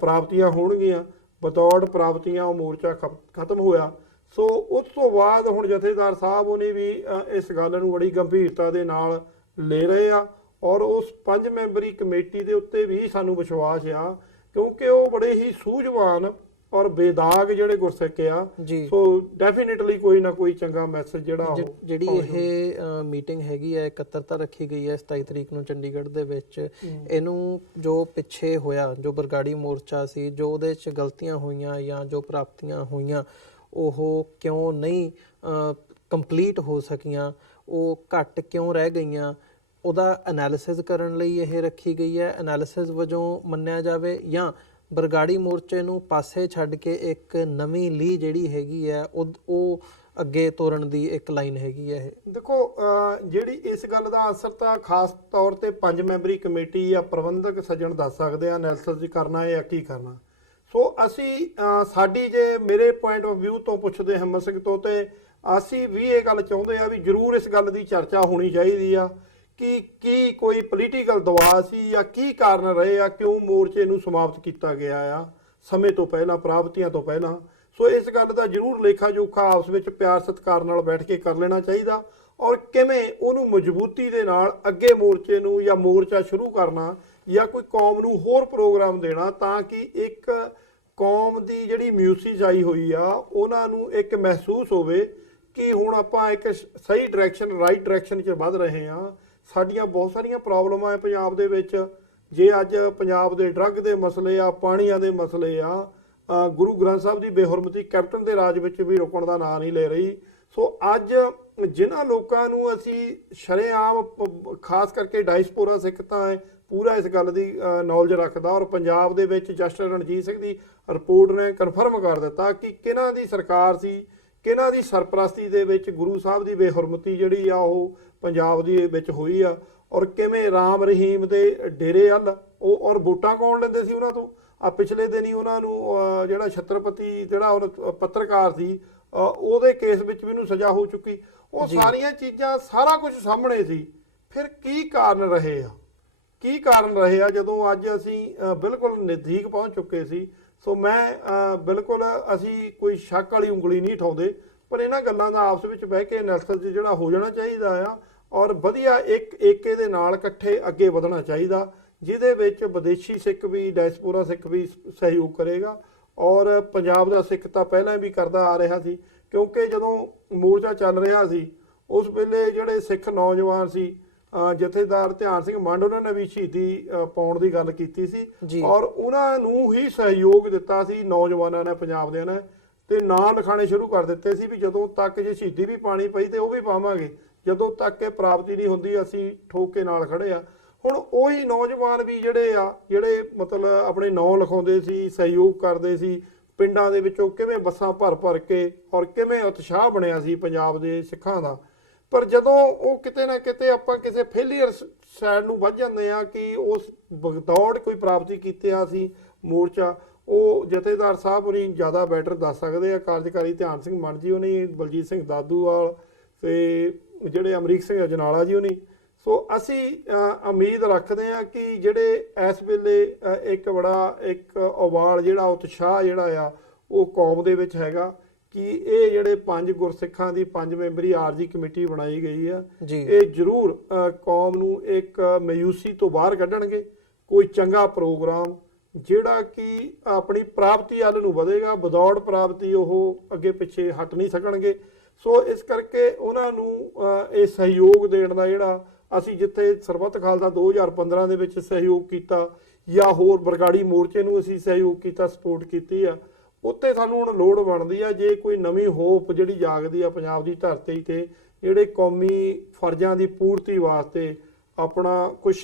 ਪ੍ਰਾਪਤੀਆਂ ਹੋਣਗੀਆਂ, ਬਤੌੜ ਪ੍ਰਾਪਤੀਆਂ ਉਹ ਮੋਰਚਾ ਖਤਮ ਹੋਇਆ। ਸੋ ਉਸ ਤੋਂ ਬਾਅਦ ਹੁਣ ਜਥੇਦਾਰ ਸਾਹਿਬ ਉਹਨੇ ਵੀ ਇਸ ਗੱਲ ਨੂੰ ਬੜੀ ਗੰਭੀਰਤਾ ਦੇ ਨਾਲ ਲੈ ਰਹੇ ਆ, ਔਰ ਉਸ 5 ਮੈਂਬਰੀ ਕਮੇਟੀ ਦੇ ਉੱਤੇ ਵੀ ਸਾਨੂੰ ਵਿਸ਼ਵਾਸ ਆ, ਕਿਉਂਕਿ ਉਹ ਬੜੇ ਹੀ ਸੂਝਵਾਨ ਔਰ ਬੇਦਾਗ ਜਿਹੜੇ ਗੁਰਸਿੱਖ ਆ। ਜੀ ਸੋ ਡੈਫੀਨਿਟਲੀ ਕੋਈ ਨਾ ਕੋਈ ਚੰਗਾ ਮੈਸੇਜ ਜਿਹੜਾ ਉਹ ਜਿਹੜੀ ਇਹ ਮੀਟਿੰਗ ਹੈਗੀ ਹੈ, ਇਕੱਤਰਤਾ ਰੱਖੀ ਗਈ ਹੈ 27 ਤਰੀਕ ਨੂੰ ਚੰਡੀਗੜ੍ਹ ਦੇ ਵਿੱਚ, ਇਹਨੂੰ ਜੋ ਪਿੱਛੇ ਹੋਇਆ, ਜੋ ਬਰਗਾੜੀ ਮੋਰਚਾ ਸੀ, ਜੋ ਉਹਦੇ 'ਚ ਗਲਤੀਆਂ ਹੋਈਆਂ ਜਾਂ ਜੋ ਪ੍ਰਾਪਤੀਆਂ ਹੋਈਆਂ ਉਹ ਕਿਉਂ ਨਹੀਂ ਕੰਪਲੀਟ ਹੋ ਸਕੀਆਂ, ਉਹ ਘੱਟ ਕਿਉਂ ਰਹਿ ਗਈਆਂ, ਉਹਦਾ ਐਨਾਲਿਸਿਸ ਕਰਨ ਲਈ ਇਹ ਰੱਖੀ ਗਈ ਹੈ। ਐਨਾਲਿਸਿਸ ਵਜੋਂ ਮੰਨਿਆ ਜਾਵੇ ਜਾਂ ਬਰਗਾੜੀ ਮੋਰਚੇ ਨੂੰ ਪਾਸੇ ਛੱਡ ਕੇ ਇੱਕ ਨਵੀਂ ਲੀਹ ਜਿਹੜੀ ਹੈਗੀ ਹੈ ਉਹ ਅੱਗੇ ਤੋਰਨ ਦੀ ਇੱਕ ਲਾਈਨ ਹੈਗੀ ਹੈ ਇਹ। ਦੇਖੋ ਜਿਹੜੀ ਇਸ ਗੱਲ ਦਾ ਆਨਸਰ ਤਾਂ ਖਾਸ ਤੌਰ ਤੇ 5 ਮੈਂਬਰੀ ਕਮੇਟੀ ਜਾਂ ਪ੍ਰਬੰਧਕ ਸੱਜਣ ਦੱਸ ਸਕਦੇ ਆ, ਐਨਾਲਿਸਿਸ ਕਰਨਾ ਹੈ ਜਾਂ ਕੀ ਕਰਨਾ। ਸੋ ਅਸੀਂ ਸਾਡੀ ਜੇ ਮੇਰੇ ਪੁਆਇੰਟ ਆਫ ਵਿਊ ਤੋਂ ਪੁੱਛਦੇ ਹਿੰਮਤ ਸਿੰਘ ਤੋਂ, ਤੇ ਅਸੀਂ ਵੀ ਇਹ ਗੱਲ ਚਾਹੁੰਦੇ ਆ ਵੀ ਜ਼ਰੂਰ ਇਸ ਗੱਲ ਦੀ ਚਰਚਾ ਹੋਣੀ ਚਾਹੀਦੀ ਆ ਕਿ ਕੀ ਕੋਈ ਪੋਲੀਟੀਕਲ ਦਬਾਅ ਸੀ ਜਾਂ ਕੀ ਕਾਰਨ ਰਹੇ ਆ, ਕਿਉਂ ਮੋਰਚੇ ਨੂੰ ਸਮਾਪਤ ਕੀਤਾ ਗਿਆ ਆ ਸਮੇਂ ਤੋਂ ਪਹਿਲਾਂ, ਪ੍ਰਾਪਤੀਆਂ ਤੋਂ ਪਹਿਲਾਂ। ਸੋ ਇਸ ਗੱਲ ਦਾ ਜ਼ਰੂਰ ਲੇਖਾ ਜੋਖਾ ਆਪਸ ਵਿੱਚ ਪਿਆਰ ਸਤਿਕਾਰ ਨਾਲ ਬੈਠ ਕੇ ਕਰ ਲੈਣਾ ਚਾਹੀਦਾ, ਔਰ ਕਿਵੇਂ ਉਹਨੂੰ ਮਜ਼ਬੂਤੀ ਦੇ ਨਾਲ ਅੱਗੇ ਮੋਰਚੇ ਨੂੰ ਜਾਂ ਮੋਰਚਾ ਸ਼ੁਰੂ ਕਰਨਾ ਜਾਂ ਕੋਈ ਕੌਮ ਨੂੰ ਹੋਰ ਪ੍ਰੋਗਰਾਮ ਦੇਣਾ, ਤਾਂ ਕਿ ਇੱਕ ਕੌਮ ਦੀ ਜਿਹੜੀ ਮਿਊਸਿਜ ਆਈ ਹੋਈ ਆ ਉਹਨਾਂ ਨੂੰ ਇੱਕ ਮਹਿਸੂਸ ਹੋਵੇ ਕਿ ਹੁਣ ਆਪਾਂ ਇੱਕ ਸਹੀ ਡਾਇਰੈਕਸ਼ਨ, ਰਾਈਟ ਡਾਇਰੈਕਸ਼ਨ 'ਚ ਵੱਧ ਰਹੇ ਹਾਂ। ਸਾਡੀਆਂ ਬਹੁਤ ਸਾਰੀਆਂ ਪ੍ਰੋਬਲਮਾਂ ਹੈ ਪੰਜਾਬ ਦੇ ਵਿੱਚ। ਜੇ ਅੱਜ ਪੰਜਾਬ ਦੇ ਡਰੱਗ ਦੇ ਮਸਲੇ ਆ, ਪਾਣੀਆਂ ਦੇ ਮਸਲੇ ਆ, ਗੁਰੂ ਗ੍ਰੰਥ ਸਾਹਿਬ ਦੀ ਬੇਹੁਰਮਤੀ ਕੈਪਟਨ ਦੇ ਰਾਜ ਵਿੱਚ ਵੀ ਰੁਕਣ ਦਾ ਨਾਂ ਨਹੀਂ ਲੈ ਰਹੀ। ਸੋ ਅੱਜ ਜਿਨ੍ਹਾਂ ਲੋਕਾਂ ਨੂੰ ਅਸੀਂ ਸ਼ਰੇਆਮ, ਖਾਸ ਕਰਕੇ ਡਾਇਸਪੋਰਾ ਸਿੱਖ ਤਾਂ ਹੈ ਪੂਰਾ ਇਸ ਗੱਲ ਦੀ ਨੌਲੇਜ ਰੱਖਦਾ, ਔਰ ਪੰਜਾਬ ਦੇ ਵਿੱਚ ਜਸਟਿਸ ਰਣਜੀਤ ਸਿੰਘ ਦੀ ਰਿਪੋਰਟ ਨੇ ਕਨਫਰਮ ਕਰ ਦਿੱਤਾ ਕਿ ਕਿਹਨਾਂ ਦੀ ਸਰਕਾਰ ਸੀ, ਕਿਹਨਾਂ ਦੀ ਸਰਪ੍ਰਸਤੀ ਦੇ ਵਿੱਚ ਗੁਰੂ ਸਾਹਿਬ ਦੀ ਬੇਹੁਰਮਤੀ ਜਿਹੜੀ ਆ ਉਹ ਪੰਜਾਬ ਦੀ ਵਿੱਚ ਹੋਈ ਆ, ਔਰ ਕਿਵੇਂ ਰਾਮ ਰਹੀਮ ਦੇ ਡੇਰੇ ਵੱਲ ਉਹ ਔਰ ਵੋਟਾਂ ਕੌਣ ਲੈਂਦੇ ਸੀ ਉਹਨਾਂ ਤੋਂ। ਆ ਪਿਛਲੇ ਦਿਨ ਹੀ ਉਹਨਾਂ ਨੂੰ ਜਿਹੜਾ ਛਤਰਪਤੀ ਜਿਹੜਾ ਉਹ ਪੱਤਰਕਾਰ ਸੀ ਉਹਦੇ ਕੇਸ ਵਿੱਚ ਵੀ ਉਹਨੂੰ ਸਜ਼ਾ ਹੋ ਚੁੱਕੀ। ਉਹ ਸਾਰੀਆਂ ਚੀਜ਼ਾਂ ਸਾਰਾ ਕੁਝ ਸਾਹਮਣੇ ਸੀ। ਫਿਰ ਕੀ ਕਾਰਨ ਰਹੇ ਆ, ਕੀ ਕਾਰਨ ਰਹੇ ਆ ਜਦੋਂ ਅੱਜ ਅਸੀਂ ਬਿਲਕੁਲ ਨਜ਼ਦੀਕ ਪਹੁੰਚ ਚੁੱਕੇ ਸੀ। ਸੋ ਮੈਂ ਬਿਲਕੁਲ ਅਸੀਂ ਕੋਈ ਸ਼ੱਕ ਵਾਲੀ ਉਂਗਲੀ ਨਹੀਂ ਉਠਾਉਂਦੇ, ਪਰ ਇਹਨਾਂ ਗੱਲਾਂ ਦਾ ਆਪਸ ਵਿੱਚ ਬਹਿ ਕੇ ਐਨਾਲਿਸਿਸ ਜਿਹੜਾ ਹੋ ਜਾਣਾ ਚਾਹੀਦਾ ਆ, ਔਰ ਵਧੀਆ ਇੱਕ ਏਕੇ ਦੇ ਨਾਲ ਇਕੱਠੇ ਅੱਗੇ ਵਧਣਾ ਚਾਹੀਦਾ, ਜਿਹਦੇ ਵਿੱਚ ਵਿਦੇਸ਼ੀ ਸਿੱਖ ਵੀ, ਡਾਇਸਪੋਰਾ ਸਿੱਖ ਵੀ ਸਹਿਯੋਗ ਕਰੇਗਾ। ਔਰ ਪੰਜਾਬ ਦਾ ਸਿੱਖ ਤਾਂ ਪਹਿਲਾਂ ਵੀ ਕਰਦਾ ਆ ਰਿਹਾ ਸੀ, ਕਿਉਂਕਿ ਜਦੋਂ ਮੋਰਚਾ ਚੱਲ ਰਿਹਾ ਸੀ ਉਸ ਵੇਲੇ ਜਿਹੜੇ ਸਿੱਖ ਨੌਜਵਾਨ ਸੀ, ਜਥੇਦਾਰ ਧਿਆਨ ਸਿੰਘ ਮੰਡ, ਉਹਨਾਂ ਨੇ ਵੀ ਸ਼ਹੀਦੀ ਪਾਉਣ ਦੀ ਗੱਲ ਕੀਤੀ ਸੀ, ਔਰ ਉਹਨਾਂ ਨੂੰ ਹੀ ਸਹਿਯੋਗ ਦਿੱਤਾ ਸੀ ਨੌਜਵਾਨਾਂ ਨੇ, ਪੰਜਾਬ ਦੇ ਨੇ, ਤੇ ਨਾਂ ਲਿਖਾਣੇ ਸ਼ੁਰੂ ਕਰ ਦਿੱਤੇ ਸੀ ਵੀ ਜਦੋਂ ਤੱਕ ਜੇ ਸ਼ਹੀਦੀ ਵੀ ਪਾਣੀ ਪਈ ਤੇ ਉਹ ਵੀ ਪਾਵਾਂਗੇ, ਜਦੋਂ ਤੱਕ ਇਹ ਪ੍ਰਾਪਤੀ ਨਹੀਂ ਹੁੰਦੀ ਅਸੀਂ ਠੋਕ ਕੇ ਨਾਲ ਖੜੇ ਆ। ਹੁਣ ਉਹੀ ਨੌਜਵਾਨ ਵੀ ਜਿਹੜੇ ਮਤਲਬ ਆਪਣੇ ਨਾਂ ਲਿਖਾਉਂਦੇ ਸੀ, ਸਹਿਯੋਗ ਕਰਦੇ ਸੀ, ਪਿੰਡਾਂ ਦੇ ਵਿੱਚੋਂ ਕਿਵੇਂ ਬੱਸਾਂ ਭਰ ਭਰ ਕੇ, ਔਰ ਕਿਵੇਂ ਉਤਸ਼ਾਹ ਬਣਿਆ ਸੀ ਪੰਜਾਬ ਦੇ ਸਿੱਖਾਂ ਦਾ। ਪਰ ਜਦੋਂ ਉਹ ਕਿਤੇ ਨਾ ਕਿਤੇ ਆਪਾਂ ਕਿਸੇ ਫੇਲੀਅਰ ਸਾਈਡ ਨੂੰ ਵੱਧ ਜਾਂਦੇ ਆ ਕਿ ਉਸ ਬਗਦੌੜ ਕੋਈ ਪ੍ਰਾਪਤੀ ਕੀਤੀ ਆ ਸੀ ਮੋਰਚਾ, ਉਹ ਜਥੇਦਾਰ ਸਾਹਿਬ ਹੋਣੀ ਜ਼ਿਆਦਾ ਬੈਟਰ ਦੱਸ ਸਕਦੇ ਆ, ਕਾਰਜਕਾਰੀ ਧਿਆਨ ਸਿੰਘ ਮੰਡ ਜੀ ਹੋਣੀ, ਬਲਜੀਤ ਸਿੰਘ ਦਾਦੂਵਾਲ ਤੇ ਜਿਹੜੇ ਅਮਰੀਕ ਸਿੰਘ ਅਜਨਾਲਾ ਜੀ ਹੋਣੀ। ਸੋ ਅਸੀਂ ਉਮੀਦ ਰੱਖਦੇ ਹਾਂ ਕਿ ਜਿਹੜੇ ਇਸ ਵੇਲੇ ਇੱਕ ਉਬਾਲ ਜਿਹੜਾ ਉਤਸ਼ਾਹ ਜਿਹੜਾ ਆ ਉਹ ਕੌਮ ਦੇ ਵਿੱਚ ਹੈਗਾ ਕਿ ਇਹ ਜਿਹੜੇ 5 ਗੁਰਸਿੱਖਾਂ ਦੀ 5 ਮੈਂਬਰੀ ਆਰਜੀ ਕਮੇਟੀ ਬਣਾਈ ਗਈ ਆ, ਇਹ ਜ਼ਰੂਰ ਕੌਮ ਨੂੰ ਇੱਕ ਮਾਯੂਸੀ ਤੋਂ ਬਾਹਰ ਕੱਢਣਗੇ। ਕੋਈ ਚੰਗਾ ਪ੍ਰੋਗਰਾਮ ਜਿਹੜਾ ਕਿ ਆਪਣੀ ਪ੍ਰਾਪਤੀ ਵੱਲ ਨੂੰ ਵਧੇਗਾ, ਵਿਦਆਊਟ ਪ੍ਰਾਪਤੀ ਉਹ ਅੱਗੇ ਪਿੱਛੇ ਹਟ ਨਹੀਂ ਸਕਣਗੇ। ਸੋ ਇਸ ਕਰਕੇ ਉਹਨਾਂ ਨੂੰ ਇਹ ਸਹਿਯੋਗ ਦੇਣ ਦਾ ਜਿਹੜਾ ਅਸੀਂ ਜਿੱਥੇ ਸਰਬੱਤ ਖਾਲਸਾ 2015 ਦੇ ਵਿੱਚ ਸਹਿਯੋਗ ਕੀਤਾ, ਜਾਂ ਹੋਰ ਬਰਗਾੜੀ ਮੋਰਚੇ ਨੂੰ ਅਸੀਂ ਸਹਿਯੋਗ ਕੀਤਾ, ਸਪੋਰਟ ਕੀਤੀ ਆ, ਉੱਤੇ ਸਾਨੂੰ ਹੁਣ ਲੋੜ ਬਣਦੀ ਆ ਜੇ ਕੋਈ ਨਵੀਂ ਹੋਪ ਜਿਹੜੀ ਜਾਗਦੀ ਆ ਪੰਜਾਬ ਦੀ ਧਰਤੀ ਤੇ, ਜਿਹੜੇ ਕੌਮੀ ਫਰਜ਼ਾਂ ਦੀ ਪੂਰਤੀ ਵਾਸਤੇ ਆਪਣਾ ਕੁਝ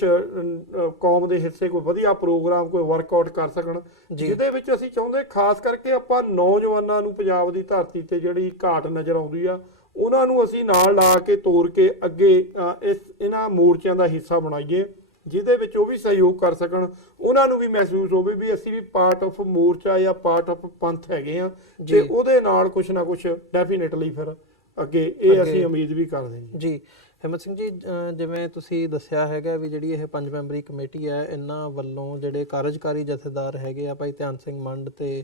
ਕੌਮ ਦੇ ਹਿੱਸੇ ਕੋਈ ਵਧੀਆ ਪ੍ਰੋਗਰਾਮ, ਕੋਈ ਵਰਕਆਊਟ ਕਰ ਸਕਣ, ਜਿਹਦੇ ਵਿੱਚ ਅਸੀਂ ਚਾਹੁੰਦੇ ਖਾਸ ਕਰਕੇ ਆਪਾਂ ਨੌਜਵਾਨਾਂ ਨੂੰ ਪੰਜਾਬ ਦੀ ਧਰਤੀ ਤੇ ਜਿਹੜੀ ਘਾਟ ਨਜ਼ਰ ਆਉਂਦੀ ਆ ਉਹਨਾਂ ਨੂੰ ਅਸੀਂ ਨਾਲ ਲਾ ਕੇ ਤੋਰ ਕੇ ਅੱਗੇ ਇਹਨਾਂ ਮੋਰਚਿਆਂ ਦਾ ਹਿੱਸਾ ਬਣਾਈਏ, ਜਿਹਦੇ ਵਿੱਚ ਉਹ ਵੀ ਸਹਿਯੋਗ ਕਰ ਸਕਣ, ਉਹਨਾਂ ਨੂੰ ਵੀ ਮਹਿਸੂਸ ਹੋਵੇ ਵੀ ਅਸੀਂ ਵੀ ਪਾਰਟ ਆਫ ਮੋਰਚਾ ਜਾਂ ਪਾਰਟ ਆਫ ਪੰਥ ਹੈਗੇ ਆ, ਤੇ ਉਹਦੇ ਨਾਲ ਕੁਛ ਨਾ ਕੁਛ ਡੈਫੀਨੇਟਲੀ ਫਿਰ ਅੱਗੇ ਇਹ ਅਸੀਂ ਉਮੀਦ ਵੀ ਕਰਦੇ ਹਾਂ। ਜੀ ਹਿੰਮਤ ਸਿੰਘ ਜੀ, ਜਿਵੇਂ ਤੁਸੀਂ ਦੱਸਿਆ ਹੈਗਾ ਵੀ ਜਿਹੜੀ ਇਹ 5 ਮੈਂਬਰੀ ਕਮੇਟੀ ਹੈ, ਇਹਨਾਂ ਵੱਲੋਂ ਜਿਹੜੇ ਕਾਰਜਕਾਰੀ ਜਥੇਦਾਰ ਹੈਗੇ ਆ ਭਾਈ ਧਿਆਨ ਸਿੰਘ ਮੰਡ ਤੇ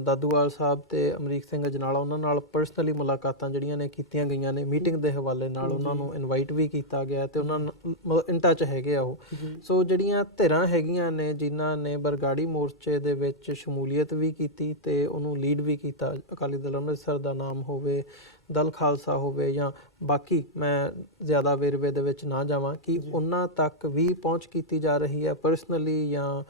ਦਾਦੂਵਾਲ ਸਾਹਿਬ ਤੇ ਅਮਰੀਕ ਸਿੰਘ ਅਜਨਾਲਾ ਉਹਨਾਂ ਨਾਲ ਪਰਸਨਲੀ ਮੁਲਾਕਾਤਾਂ ਜਿਹੜੀਆਂ ਨੇ ਕੀਤੀਆਂ ਗਈਆਂ ਨੇ, ਮੀਟਿੰਗ ਦੇ ਹਵਾਲੇ ਨਾਲ ਉਹਨਾਂ ਨੂੰ ਇਨਵਾਈਟ ਵੀ ਕੀਤਾ ਗਿਆ ਤੇ ਉਹਨਾਂ ਨਾਲ ਇਨ ਟੱਚ ਹੈਗੇ ਆ ਉਹ। ਸੋ ਜਿਹੜੀਆਂ ਧਿਰਾਂ ਹੈਗੀਆਂ ਨੇ ਜਿਨ੍ਹਾਂ ਨੇ ਬਰਗਾੜੀ ਮੋਰਚੇ ਦੇ ਵਿੱਚ ਸ਼ਮੂਲੀਅਤ ਵੀ ਕੀਤੀ ਤੇ ਉਹਨੂੰ ਲੀਡ ਵੀ ਕੀਤਾ, ਅਕਾਲੀ ਦਲ ਅੰਮ੍ਰਿਤਸਰ ਦਾ ਨਾਮ ਹੋਵੇ, ਦਲ ਖਾਲਸਾ ਹੋਵੇ ਜਾਂ ਬਾਕੀ, ਮੈਂ ਜ਼ਿਆਦਾ ਵੇਰਵੇ ਦੇ ਵਿੱਚ ਨਾ ਜਾਵਾਂ, ਕਿ ਉਹਨਾਂ ਤੱਕ ਵੀ ਪਹੁੰਚ ਕੀਤੀ ਜਾ ਰਹੀ ਹੈ ਪਰਸਨਲੀ ਜਾਂ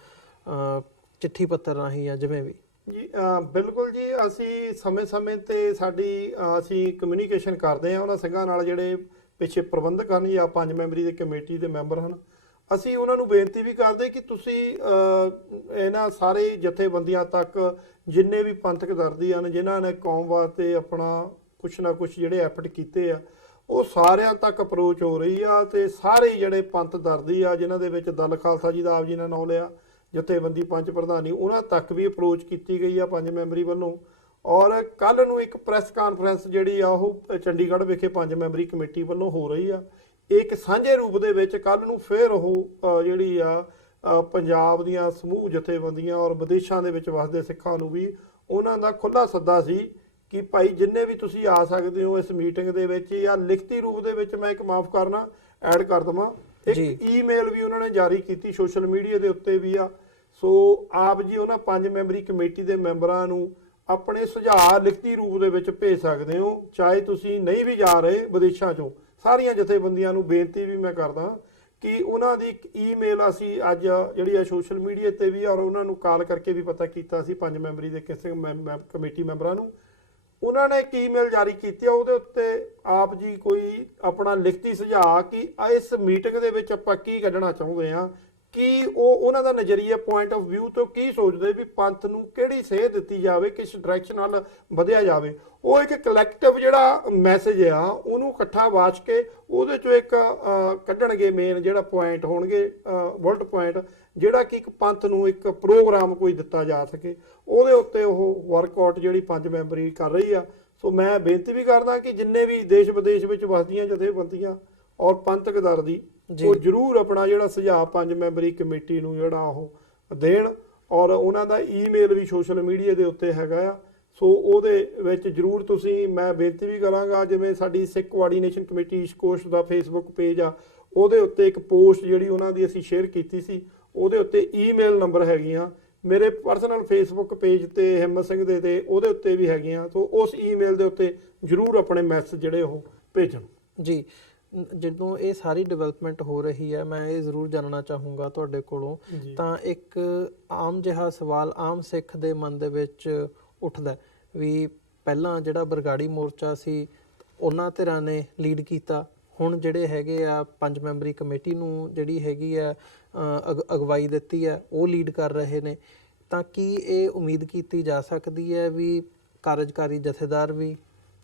ਚਿੱਠੀ ਪੱਤਰ ਰਾਹੀਂ ਜਾਂ ਜਿਵੇਂ ਵੀ? ਜੀ ਬਿਲਕੁਲ ਜੀ, ਅਸੀਂ ਸਮੇਂ-ਸਮੇਂ ਤੇ ਅਸੀਂ ਕਮਿਊਨੀਕੇਸ਼ਨ ਕਰਦੇ ਹਾਂ ਉਹਨਾਂ ਸਿੰਘਾਂ ਨਾਲ ਜਿਹੜੇ ਪਿੱਛੇ ਪ੍ਰਬੰਧਕ ਹਨ ਜਾਂ 5 ਮੈਂਬਰੀ ਦੇ ਕਮੇਟੀ ਦੇ ਮੈਂਬਰ ਹਨ। ਅਸੀਂ ਉਹਨਾਂ ਨੂੰ ਬੇਨਤੀ ਵੀ ਕਰਦੇ ਕਿ ਤੁਸੀਂ ਇਹਨਾਂ ਸਾਰੇ ਜਥੇਬੰਦੀਆਂ ਤੱਕ ਜਿੰਨੇ ਵੀ ਪੰਥਕ ਦਰਦੀ ਹਨ ਜਿਨ੍ਹਾਂ ਨੇ ਕੌਮ ਵਾਸਤੇ ਆਪਣਾ ਕੁਛ ਨਾ ਕੁਛ ਜਿਹੜੇ ਐਫਰਟ ਕੀਤੇ ਆ, ਉਹ ਸਾਰਿਆਂ ਤੱਕ ਅਪਰੋਚ ਹੋ ਰਹੀ ਆ ਤੇ ਸਾਰੇ ਜਿਹੜੇ ਪੰਥ ਦਰਦੀ ਆ ਜਿਨ੍ਹਾਂ ਦੇ ਵਿੱਚ ਦਲ ਖਾਲਸਾ ਜੀ ਦਾ ਆਪ ਜੀ ਨੇ ਨਾਂ ਲਿਆ, ਜਥੇਬੰਦੀ ਪੰਜ ਪ੍ਰਧਾਨੀ, ਉਹਨਾਂ ਤੱਕ ਵੀ ਅਪਰੋਚ ਕੀਤੀ ਗਈ ਆ 5 ਮੈਂਬਰੀ ਵੱਲੋਂ। ਔਰ ਕੱਲ ਨੂੰ ਇੱਕ ਪ੍ਰੈਸ ਕਾਨਫਰੰਸ ਜਿਹੜੀ ਆ ਉਹ ਚੰਡੀਗੜ੍ਹ ਵਿਖੇ 5 ਮੈਂਬਰੀ ਕਮੇਟੀ ਵੱਲੋਂ ਹੋ ਰਹੀ ਆ। ਇੱਕ ਸਾਂਝੇ ਰੂਪ ਦੇ ਵਿੱਚ ਕੱਲ ਨੂੰ ਫਿਰ ਉਹ ਜਿਹੜੀ ਆ ਪੰਜਾਬ ਦੀਆਂ ਸਮੂਹ ਜਥੇਬੰਦੀਆਂ ਔਰ ਵਿਦੇਸ਼ਾਂ ਦੇ ਵਿੱਚ ਵਸਦੇ ਸਿੱਖਾਂ ਨੂੰ ਵੀ ਉਹਨਾਂ ਦਾ ਖੁੱਲ੍ਹਾ ਸੱਦਾ ਸੀ ਕਿ ਭਾਈ ਜਿੰਨੇ ਵੀ ਤੁਸੀਂ ਆ ਸਕਦੇ ਹੋ ਇਸ ਮੀਟਿੰਗ ਦੇ ਵਿੱਚ, ਜਾਂ ਲਿਖਤੀ ਰੂਪ ਦੇ ਵਿੱਚ ਮੈਂ ਇੱਕ ਮਾਫ ਕਰਨਾ ਐਡ ਕਰ ਦੇਵਾਂ, ਇੱਕ ਈਮੇਲ ਵੀ ਉਹਨਾਂ ਨੇ ਜਾਰੀ ਕੀਤੀ ਸੋਸ਼ਲ ਮੀਡੀਆ ਦੇ ਉੱਤੇ ਵੀ ਆ। ਸੋ ਆਪ ਜੀ ਉਹਨਾਂ 5 ਮੈਂਬਰੀ ਕਮੇਟੀ ਦੇ ਮੈਂਬਰਾਂ ਨੂੰ ਆਪਣੇ ਸੁਝਾਅ ਲਿਖਤੀ ਰੂਪ ਦੇ ਵਿੱਚ ਭੇਜ ਸਕਦੇ ਹੋ, ਚਾਹੇ ਤੁਸੀਂ ਨਹੀਂ ਵੀ ਜਾ ਰਹੇ ਵਿਦੇਸ਼ਾਂ 'ਚੋਂ। ਸਾਰੀਆਂ ਜਥੇਬੰਦੀਆਂ ਨੂੰ ਬੇਨਤੀ ਵੀ ਮੈਂ ਕਰਦਾ ਕਿ ਉਹਨਾਂ ਦੀ ਇੱਕ ਈਮੇਲ ਅਸੀਂ ਅੱਜ ਜਿਹੜੀ ਆ ਸੋਸ਼ਲ ਮੀਡੀਆ ਤੇ ਵੀ, ਔਰ ਉਹਨਾਂ ਨੂੰ ਕਾਲ ਕਰਕੇ ਵੀ ਪਤਾ ਕੀਤਾ ਸੀ 5 ਮੈਂਬਰੀ ਦੇ ਕਿਸੇ ਕਮੇਟੀ ਮੈਂਬਰਾਂ ਨੂੰ, ਉਹਨਾਂ ਨੇ ਇੱਕ ਈਮੇਲ ਜਾਰੀ ਕੀਤੀ ਆ, ਉਹਦੇ ਉੱਤੇ ਆਪ ਜੀ ਕੋਈ ਆਪਣਾ ਲਿਖਤੀ ਸੁਝਾਅ ਕਿ ਇਸ ਮੀਟਿੰਗ ਦੇ ਵਿੱਚ ਆਪਾਂ ਕੀ ਕੱਢਣਾ ਚਾਹੁੰਦੇ ਆ, ਕਿ ਉਹਨਾਂ ਦਾ ਨਜ਼ਰੀਆ ਪੁਆਇੰਟ ਆਫ ਵਿਊ ਤੋਂ ਕੀ ਸੋਚਦੇ ਵੀ ਪੰਥ ਨੂੰ ਕਿਹੜੀ ਸੇਧ ਦਿੱਤੀ ਜਾਵੇ, ਕਿਸ ਡਾਇਰੈਕਸ਼ਨ ਨਾਲ ਵਧਿਆ ਜਾਵੇ। ਉਹ ਇੱਕ ਕਲੈਕਟਿਵ ਜਿਹੜਾ ਮੈਸੇਜ ਆ ਉਹਨੂੰ ਇਕੱਠਾ ਵਾਚ ਕੇ ਉਹਦੇ ਚੋਂ ਇੱਕ ਕੱਢਣਗੇ ਮੇਨ ਜਿਹੜਾ ਪੁਆਇੰਟ ਹੋਣਗੇ, ਬੁਲਟ ਪੁਆਇੰਟ, ਜਿਹੜਾ ਕਿ ਇੱਕ ਪੰਥ ਨੂੰ ਇੱਕ ਪ੍ਰੋਗਰਾਮ ਕੋਈ ਦਿੱਤਾ ਜਾ ਸਕੇ, ਉਹਦੇ ਉੱਤੇ ਉਹ ਵਰਕਆਊਟ ਜਿਹੜੀ 5 ਮੈਂਬਰੀ ਕਰ ਰਹੀ ਆ। ਸੋ ਮੈਂ ਬੇਨਤੀ ਵੀ ਕਰਦਾ ਕਿ ਜਿੰਨੇ ਵੀ ਦੇਸ਼ ਵਿਦੇਸ਼ ਵਿੱਚ ਵਸਦੀਆਂ ਜਥੇਬੰਦੀਆਂ ਔਰ ਪੰਥਕ ਦਰਦੀ ਉਹ ਜ਼ਰੂਰ ਆਪਣਾ ਜਿਹੜਾ ਸੁਝਾਅ 5 ਮੈਂਬਰੀ ਕਮੇਟੀ ਨੂੰ ਜਿਹੜਾ ਉਹ ਦੇਣ, ਔਰ ਉਹਨਾਂ ਦਾ ਈਮੇਲ ਵੀ ਸੋਸ਼ਲ ਮੀਡੀਆ ਦੇ ਉੱਤੇ ਹੈਗਾ ਆ। ਸੋ ਉਹਦੇ ਵਿੱਚ ਜ਼ਰੂਰ ਤੁਸੀਂ, ਮੈਂ ਬੇਨਤੀ ਵੀ ਕਰਾਂਗਾ, ਜਿਵੇਂ ਸਾਡੀ ਸਿੱਖ ਕੋਆਰਡੀਨੇਸ਼ਨ ਕਮੇਟੀ ਈਸਟ ਕੋਸਟ ਦਾ ਫੇਸਬੁੱਕ ਪੇਜ ਆ, ਉਹਦੇ ਉੱਤੇ ਇੱਕ ਪੋਸਟ ਜਿਹੜੀ ਉਹਨਾਂ ਦੀ ਅਸੀਂ ਸ਼ੇਅਰ ਕੀਤੀ ਸੀ, ਉਹਦੇ ਉੱਤੇ ਈਮੇਲ ਨੰਬਰ ਹੈਗੀਆਂ, ਮੇਰੇ ਪਰਸਨਲ ਫੇਸਬੁੱਕ ਪੇਜ ਤੇ ਹਿੰਮਤ ਸਿੰਘ ਦੇ ਤੇ ਉਹਦੇ ਉੱਤੇ ਵੀ ਹੈਗੀਆਂ। ਸੋ ਉਸ ਈਮੇਲ ਦੇ ਉੱਤੇ ਜ਼ਰੂਰ ਆਪਣੇ ਮੈਸੇਜ ਜਿਹੜੇ ਉਹ ਭੇਜਣ। ਜੀ, ਜਦੋਂ ਇਹ ਸਾਰੀ ਡਿਵੈਲਪਮੈਂਟ ਹੋ ਰਹੀ ਹੈ, ਮੈਂ ਇਹ ਜ਼ਰੂਰ ਜਾਣਨਾ ਚਾਹੂੰਗਾ ਤੁਹਾਡੇ ਕੋਲੋਂ, ਤਾਂ ਇੱਕ ਆਮ ਜਿਹਾ ਸਵਾਲ ਆਮ ਸਿੱਖ ਦੇ ਮਨ ਦੇ ਵਿੱਚ ਉੱਠਦਾ ਵੀ ਪਹਿਲਾਂ ਜਿਹੜਾ ਬਰਗਾੜੀ ਮੋਰਚਾ ਸੀ ਉਹਨਾਂ ਧਿਰਾਂ ਨੇ ਲੀਡ ਕੀਤਾ, ਹੁਣ ਜਿਹੜੇ ਹੈਗੇ ਆ 5 ਮੈਂਬਰੀ ਕਮੇਟੀ ਨੂੰ ਜਿਹੜੀ ਹੈਗੀ ਆ ਅਗਵਾਈ ਦਿੱਤੀ ਹੈ, ਉਹ ਲੀਡ ਕਰ ਰਹੇ ਨੇ, ਤਾਂ ਕੀ ਇਹ ਉਮੀਦ ਕੀਤੀ ਜਾ ਸਕਦੀ ਹੈ ਵੀ ਕਾਰਜਕਾਰੀ ਜਥੇਦਾਰ ਵੀ,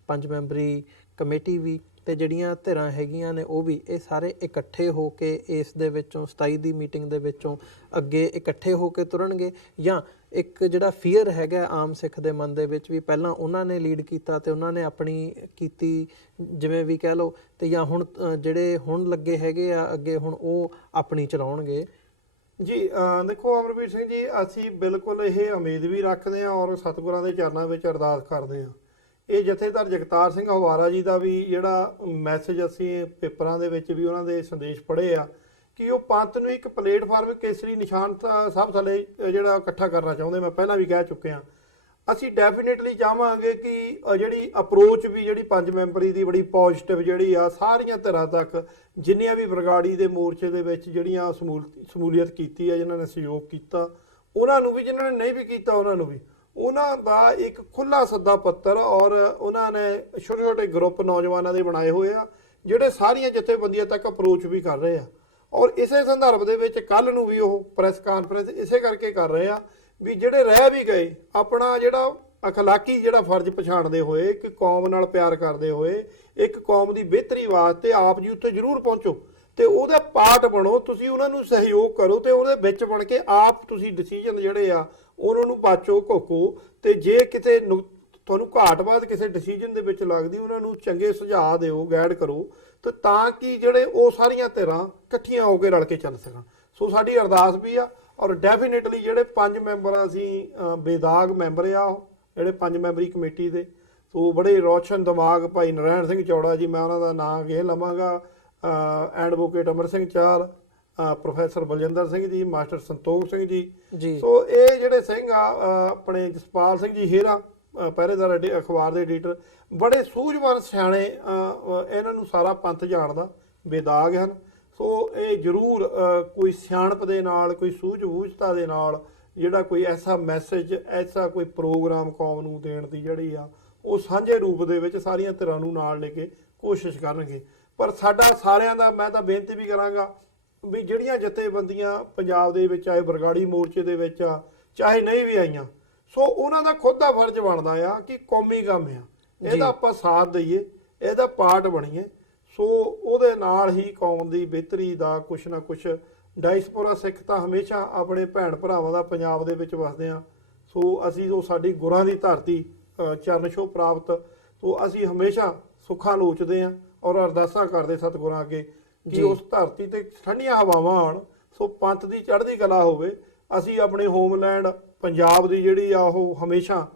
5 ਮੈਂਬਰੀ ਕਮੇਟੀ ਵੀ ਤੇ ਜਿਹੜੀਆਂ ਧਿਰਾਂ ਹੈਗੀਆਂ ਨੇ ਉਹ ਵੀ, ਇਹ ਸਾਰੇ ਇਕੱਠੇ ਹੋ ਕੇ ਇਸ ਦੇ ਵਿੱਚੋਂ 27 ਦੀ ਮੀਟਿੰਗ ਦੇ ਵਿੱਚੋਂ ਅੱਗੇ ਇਕੱਠੇ ਹੋ ਕੇ ਤੁਰਨਗੇ, ਜਾਂ ਇੱਕ ਜਿਹੜਾ ਫੀਅਰ ਹੈਗਾ ਆਮ ਸਿੱਖ ਦੇ ਮਨ ਦੇ ਵਿੱਚ ਵੀ ਪਹਿਲਾਂ ਉਹਨਾਂ ਨੇ ਲੀਡ ਕੀਤਾ ਤੇ ਉਹਨਾਂ ਨੇ ਆਪਣੀ ਕੀਤੀ ਜਿਵੇਂ ਵੀ ਕਹਿ ਲਓ, ਤੇ ਜਾਂ ਹੁਣ ਜਿਹੜੇ ਹੁਣ ਲੱਗੇ ਹੈਗੇ ਆ ਅੱਗੇ ਹੁਣ ਉਹ ਆਪਣੀ ਚਲਾਉਣਗੇ? ਜੀ ਦੇਖੋ ਅਮਰਵੀਰ ਸਿੰਘ ਜੀ, ਅਸੀਂ ਬਿਲਕੁਲ ਇਹ ਉਮੀਦ ਵੀ ਰੱਖਦੇ ਹਾਂ ਔਰ ਸਤਿਗੁਰਾਂ ਦੇ ਚਰਨਾਂ ਵਿੱਚ ਅਰਦਾਸ ਕਰਦੇ ਹਾਂ। ਇਹ ਜਥੇਦਾਰ ਜਗਤਾਰ ਸਿੰਘ ਹਵਾਰਾ ਜੀ ਦਾ ਵੀ ਜਿਹੜਾ ਮੈਸੇਜ ਅਸੀਂ ਪੇਪਰਾਂ ਦੇ ਵਿੱਚ ਵੀ ਉਹਨਾਂ ਦੇ ਸੰਦੇਸ਼ ਪੜ੍ਹੇ ਆ ਕਿ ਉਹ ਪੰਥ ਨੂੰ ਇੱਕ ਪਲੇਟਫਾਰਮ ਕੇਸਰੀ ਨਿਸ਼ਾਨ ਸਭ ਥੱਲੇ ਜਿਹੜਾ ਇਕੱਠਾ ਕਰਨਾ ਚਾਹੁੰਦੇ। ਮੈਂ ਪਹਿਲਾਂ ਵੀ ਕਹਿ ਚੁੱਕਿਆ, ਅਸੀਂ ਡੈਫੀਨੇਟਲੀ ਚਾਹਾਂਗੇ ਕਿ ਜਿਹੜੀ ਅਪਰੋਚ ਵੀ ਜਿਹੜੀ 5 ਮੈਂਬਰੀ ਦੀ ਬੜੀ ਪੋਜ਼ਿਟਿਵ ਜਿਹੜੀ ਆ ਸਾਰੀਆਂ ਧਿਰਾਂ ਤੱਕ, ਜਿੰਨੀਆਂ ਵੀ ਬਰਗਾੜੀ ਦੇ ਮੋਰਚੇ ਦੇ ਵਿੱਚ ਜਿਹੜੀਆਂ ਸਮੂਲੀਅਤ ਕੀਤੀ ਆ, ਜਿਨ੍ਹਾਂ ਨੇ ਸਹਿਯੋਗ ਕੀਤਾ, ਉਹਨਾਂ ਨੂੰ ਵੀ, ਜਿਨ੍ਹਾਂ ਨੇ ਨਹੀਂ ਵੀ ਕੀਤਾ ਉਹਨਾਂ ਨੂੰ ਵੀ, ਉਹਨਾਂ ਦਾ ਇੱਕ ਖੁੱਲ੍ਹਾ ਸੱਦਾ ਪੱਤਰ, ਔਰ ਉਹਨਾਂ ਨੇ ਛੋਟੇ ਛੋਟੇ ਗਰੁੱਪ ਨੌਜਵਾਨਾਂ ਦੇ ਬਣਾਏ ਹੋਏ ਆ ਜਿਹੜੇ ਸਾਰੀਆਂ ਜਥੇਬੰਦੀਆਂ ਤੱਕ ਅਪਰੋਚ ਵੀ ਕਰ ਰਹੇ ਆ। ਔਰ ਇਸੇ ਸੰਦਰਭ ਦੇ ਵਿੱਚ ਕੱਲ ਨੂੰ ਵੀ ਉਹ ਪ੍ਰੈਸ ਕਾਨਫਰੰਸ ਇਸੇ ਕਰਕੇ ਕਰ ਰਹੇ ਆ ਵੀ ਜਿਹੜੇ ਰਹਿ ਵੀ ਗਏ ਆਪਣਾ ਜਿਹੜਾ ਅਖਲਾਕੀ ਜਿਹੜਾ ਫਰਜ਼ ਪਛਾਣਦੇ ਹੋਏ, ਕਿ ਕੌਮ ਨਾਲ ਪਿਆਰ ਕਰਦੇ ਹੋਏ, ਇੱਕ ਕੌਮ ਦੀ ਬਿਹਤਰੀ ਵਾਸਤੇ ਆਪ ਜੀ ਉੱਥੇ ਜ਼ਰੂਰ ਪਹੁੰਚੋ ਤੇ ਉਹਦਾ ਪਾਰਟ ਬਣੋ, ਤੁਸੀਂ ਉਹਨਾਂ ਨੂੰ ਸਹਿਯੋਗ ਕਰੋ ਤੇ ਉਹਦੇ ਵਿੱਚ ਬਣ ਕੇ ਆਪ ਤੁਸੀਂ ਡਿਸੀਜਨ ਜਿਹੜੇ ਆ ਉਹਨਾਂ ਨੂੰ ਪਾਚੋ ਘੋਕੋ, ਤੇ ਜੇ ਕਿਤੇ ਤੁਹਾਨੂੰ ਘਾਟਵਾਦ ਕਿਸੇ ਡਿਸੀਜਨ ਦੇ ਵਿੱਚ ਲੱਗਦੀ ਉਹਨਾਂ ਨੂੰ ਚੰਗੇ ਸੁਝਾਅ ਦਿਓ, ਗਾਈਡ ਕਰੋ, ਤੇ ਤਾਂ ਕਿ ਜਿਹੜੇ ਉਹ ਸਾਰੀਆਂ ਧਿਰਾਂ ਇਕੱਠੀਆਂ ਹੋ ਕੇ ਰਲ ਕੇ ਚੱਲ ਸਕਣ। ਸੋ ਸਾਡੀ ਅਰਦਾਸ ਵੀ ਆ, ਔਰ ਡੈਫੀਨੇਟਲੀ ਜਿਹੜੇ 5 ਮੈਂਬਰ ਅਸੀਂ ਬੇਦਾਗ ਮੈਂਬਰ ਆ ਉਹ ਜਿਹੜੇ 5 ਮੈਂਬਰੀ ਕਮੇਟੀ ਦੇ, ਸੋ ਬੜੇ ਰੋਸ਼ਨ ਦਿਮਾਗ ਭਾਈ ਨਰਾਇਣ ਸਿੰਘ ਚੌੜਾ ਜੀ, ਮੈਂ ਉਹਨਾਂ ਦਾ ਨਾਮ ਅੱਗੇ ਲਵਾਂਗਾ, ਐਡਵੋਕੇਟ ਅਮਰ ਸਿੰਘ ਚਾਲ, ਪ੍ਰੋਫੈਸਰ ਬਲਜਿੰਦਰ ਸਿੰਘ ਜੀ, ਮਾਸਟਰ ਸੰਤੋਖ ਸਿੰਘ ਜੀ। ਸੋ ਇਹ ਜਿਹੜੇ ਸਿੰਘ ਆ ਆਪਣੇ ਜਸਪਾਲ ਸਿੰਘ ਜੀ ਹੇਰਾ, ਪਹਿਰੇਦਾਰ ਅਖਬਾਰ ਦੇ ਐਡੀਟਰ, ਬੜੇ ਸੂਝਵਾਨ ਸਿਆਣੇ, ਇਹਨਾਂ ਨੂੰ ਸਾਰਾ ਪੰਥ ਜਾਣਦਾ, ਬੇਦਾਗ ਹਨ। ਸੋ ਇਹ ਜ਼ਰੂਰ ਕੋਈ ਸਿਆਣਪ ਦੇ ਨਾਲ, ਕੋਈ ਸੂਝ-ਬੂਝਤਾ ਦੇ ਨਾਲ ਜਿਹੜਾ ਕੋਈ ਐਸਾ ਮੈਸੇਜ, ਐਸਾ ਕੋਈ ਪ੍ਰੋਗਰਾਮ ਕੌਮ ਨੂੰ ਦੇਣ ਦੀ ਜਿਹੜੀ ਆ ਉਹ ਸਾਂਝੇ ਰੂਪ ਦੇ ਵਿੱਚ ਸਾਰੀਆਂ ਧਿਰਾਂ ਨੂੰ ਨਾਲ ਲੈ ਕੇ ਕੋਸ਼ਿਸ਼ ਕਰਨਗੇ। ਪਰ ਸਾਡਾ ਸਾਰਿਆਂ ਦਾ, ਮੈਂ ਤਾਂ ਬੇਨਤੀ ਵੀ ਕਰਾਂਗਾ ਵੀ ਜਿਹੜੀਆਂ ਜਥੇਬੰਦੀਆਂ ਪੰਜਾਬ ਦੇ ਵਿੱਚ ਆਏ, ਬਰਗਾੜੀ ਮੋਰਚੇ ਦੇ ਵਿੱਚ ਆ, ਚਾਹੇ ਨਹੀਂ ਵੀ ਆਈਆਂ, ਸੋ ਉਹਨਾਂ ਦਾ ਖੁਦ ਦਾ ਫਰਜ਼ ਬਣਦਾ ਆ ਕਿ ਕੌਮੀ ਕੰਮ ਆ, ਇਹਦਾ ਆਪਾਂ ਸਾਥ ਦਈਏ, ਇਹਦਾ ਪਾਰਟ ਬਣੀਏ। ਸੋ ਉਹਦੇ ਨਾਲ ਹੀ ਕੌਮ ਦੀ ਬਿਹਤਰੀ ਦਾ ਕੁਛ ਨਾ ਕੁਛ, ਡਾਇਸਪੋਰਾ ਸਿੱਖ ਤਾਂ ਹਮੇਸ਼ਾ ਆਪਣੇ ਭੈਣ ਭਰਾਵਾਂ ਦਾ ਪੰਜਾਬ ਦੇ ਵਿੱਚ ਵਸਦੇ ਆ। ਸੋ ਅਸੀਂ ਉਹ ਸਾਡੀ ਗੁਰਾਂ ਦੀ ਧਰਤੀ ਚਰਨ ਛੋਹ ਪ੍ਰਾਪਤ, ਸੋ ਅਸੀਂ ਹਮੇਸ਼ਾ ਸੁੱਖਾਂ ਲੋਚਦੇ ਆ ਔਰ ਅਰਦਾਸਾਂ ਕਰਦੇ ਸਤਿਗੁਰਾਂ ਅੱਗੇ ਕਿ ਉਸ ਧਰਤੀ ਤੇ ਠੰਡੀਆਂ ਹਵਾਵਾਂ ਆਉਣ, ਸੋ ਪੰਥ ਦੀ ਚੜ੍ਹਦੀ ਕਲਾ ਹੋਵੇ। ਅਸੀਂ ਆਪਣੇ ਹੋਮਲੈਂਡ ਪੰਜਾਬ ਦੀ ਜਿਹੜੀ ਆ ਉਹ ਹਮੇਸ਼ਾ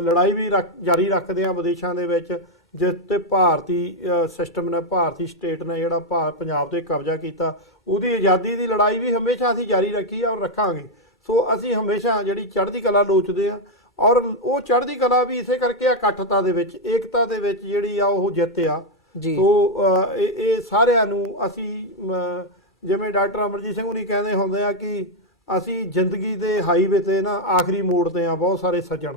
ਲੜਾਈ ਵੀ ਜਾਰੀ ਰੱਖਦੇ ਆ ਵਿਦੇਸ਼ਾਂ ਦੇ ਵਿੱਚ, ਜਿਸ ਤੇ ਭਾਰਤੀ ਸਿਸਟਮ ਨੇ, ਭਾਰਤੀ ਸਟੇਟ ਨੇ ਜਿਹੜਾ ਪੰਜਾਬ ਤੇ ਕਬਜ਼ਾ ਕੀਤਾ, ਉਹਦੀ ਆਜ਼ਾਦੀ ਦੀ ਲੜਾਈ ਵੀ ਹਮੇਸ਼ਾ ਅਸੀਂ ਜਾਰੀ ਰੱਖੀ ਔਰ ਰੱਖਾਂਗੇ। ਸੋ ਅਸੀਂ ਹਮੇਸ਼ਾ ਜਿਹੜੀ ਚੜ੍ਹਦੀ ਕਲਾ ਲੋਚਦੇ ਆ, ਔਰ ਉਹ ਚੜ੍ਹਦੀ ਕਲਾ ਵੀ ਇਸੇ ਕਰਕੇ ਇਕੱਠਤਾ ਦੇ ਵਿੱਚ, ਏਕਤਾ ਦੇ ਵਿੱਚ ਜਿਹੜੀ ਆ ਉਹ ਜਿੱਤ ਆ। ਸੋ ਇਹ ਸਾਰਿਆਂ ਨੂੰ ਅਸੀਂ, ਜਿਵੇਂ ਡਾਕਟਰ ਅਮਰਜੀਤ ਸਿੰਘ ਹੁਣੀ ਕਹਿੰਦੇ ਹੁੰਦੇ ਆ ਕਿ ਅਸੀਂ ਜ਼ਿੰਦਗੀ ਦੇ ਹਾਈਵੇ ਤੇ ਨਾ ਆਖਰੀ ਮੋੜ ਤੇ ਆ ਬਹੁਤ ਸਾਰੇ ਸੱਜਣ,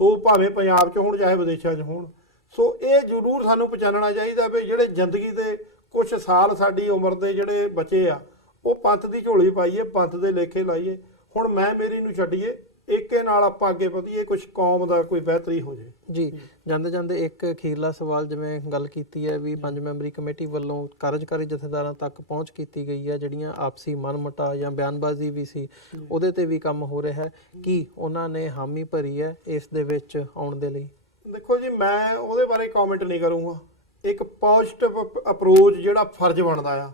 ਸੋ ਭਾਵੇਂ ਪੰਜਾਬ 'ਚ ਹੋਣ ਚਾਹੇ ਵਿਦੇਸ਼ਾਂ 'ਚ ਹੋਣ। ਸੋ ਇਹ ਜ਼ਰੂਰ ਸਾਨੂੰ ਪਛਾਣਨਾ ਚਾਹੀਦਾ ਵੀ ਜਿਹੜੇ ਜ਼ਿੰਦਗੀ ਦੇ ਕੁਝ ਸਾਲ ਸਾਡੀ ਉਮਰ ਦੇ ਜਿਹੜੇ ਬਚੇ ਆ, ਉਹ ਪੰਥ ਦੀ ਝੋਲੀ ਪਾਈਏ, ਪੰਥ ਦੇ ਲੇਖੇ ਲਾਈਏ। ਹੁਣ ਮੈਂ ਮੇਰੀ ਨੂੰ ਛੱਡੀਏ, ਏਕੇ ਨਾਲ ਆਪਾਂ ਅੱਗੇ ਵਧੀਏ, ਕੁਝ ਕੌਮ ਦਾ ਕੋਈ ਬਿਹਤਰੀ ਹੋ ਜਾਏ। ਜੀ, ਜਾਂਦੇ ਜਾਂਦੇ ਇੱਕ ਅਖੀਰਲਾ ਸਵਾਲ, ਜਿਵੇਂ ਗੱਲ ਕੀਤੀ ਹੈ ਵੀ 5 ਮੈਂਬਰੀ ਕਮੇਟੀ ਵੱਲੋਂ ਕਾਰਜਕਾਰੀ ਜਥੇਦਾਰਾਂ ਤੱਕ ਪਹੁੰਚ ਕੀਤੀ ਗਈ ਹੈ, ਜਿਹੜੀਆਂ ਆਪਸੀ ਮਨਮੁਟਾਵ ਜਾਂ ਬਿਆਨਬਾਜ਼ੀ ਵੀ ਸੀ ਉਹਦੇ ਤੇ ਵੀ ਕੰਮ ਹੋ ਰਿਹਾ ਹੈ, ਕੀ ਉਹਨਾਂ ਨੇ ਹਾਮੀ ਭਰੀ ਹੈ ਇਸ ਦੇ ਵਿੱਚ ਆਉਣ ਦੇ ਲਈ? ਦੇਖੋ ਜੀ, ਮੈਂ ਉਹਦੇ ਬਾਰੇ ਕਮੈਂਟ ਨਹੀਂ ਕਰੂੰਗਾ। ਇੱਕ ਪੋਜ਼ਿਟਿਵ ਅਪਰੋਚ ਜਿਹੜਾ ਫਰਜ਼ ਬਣਦਾ ਆ,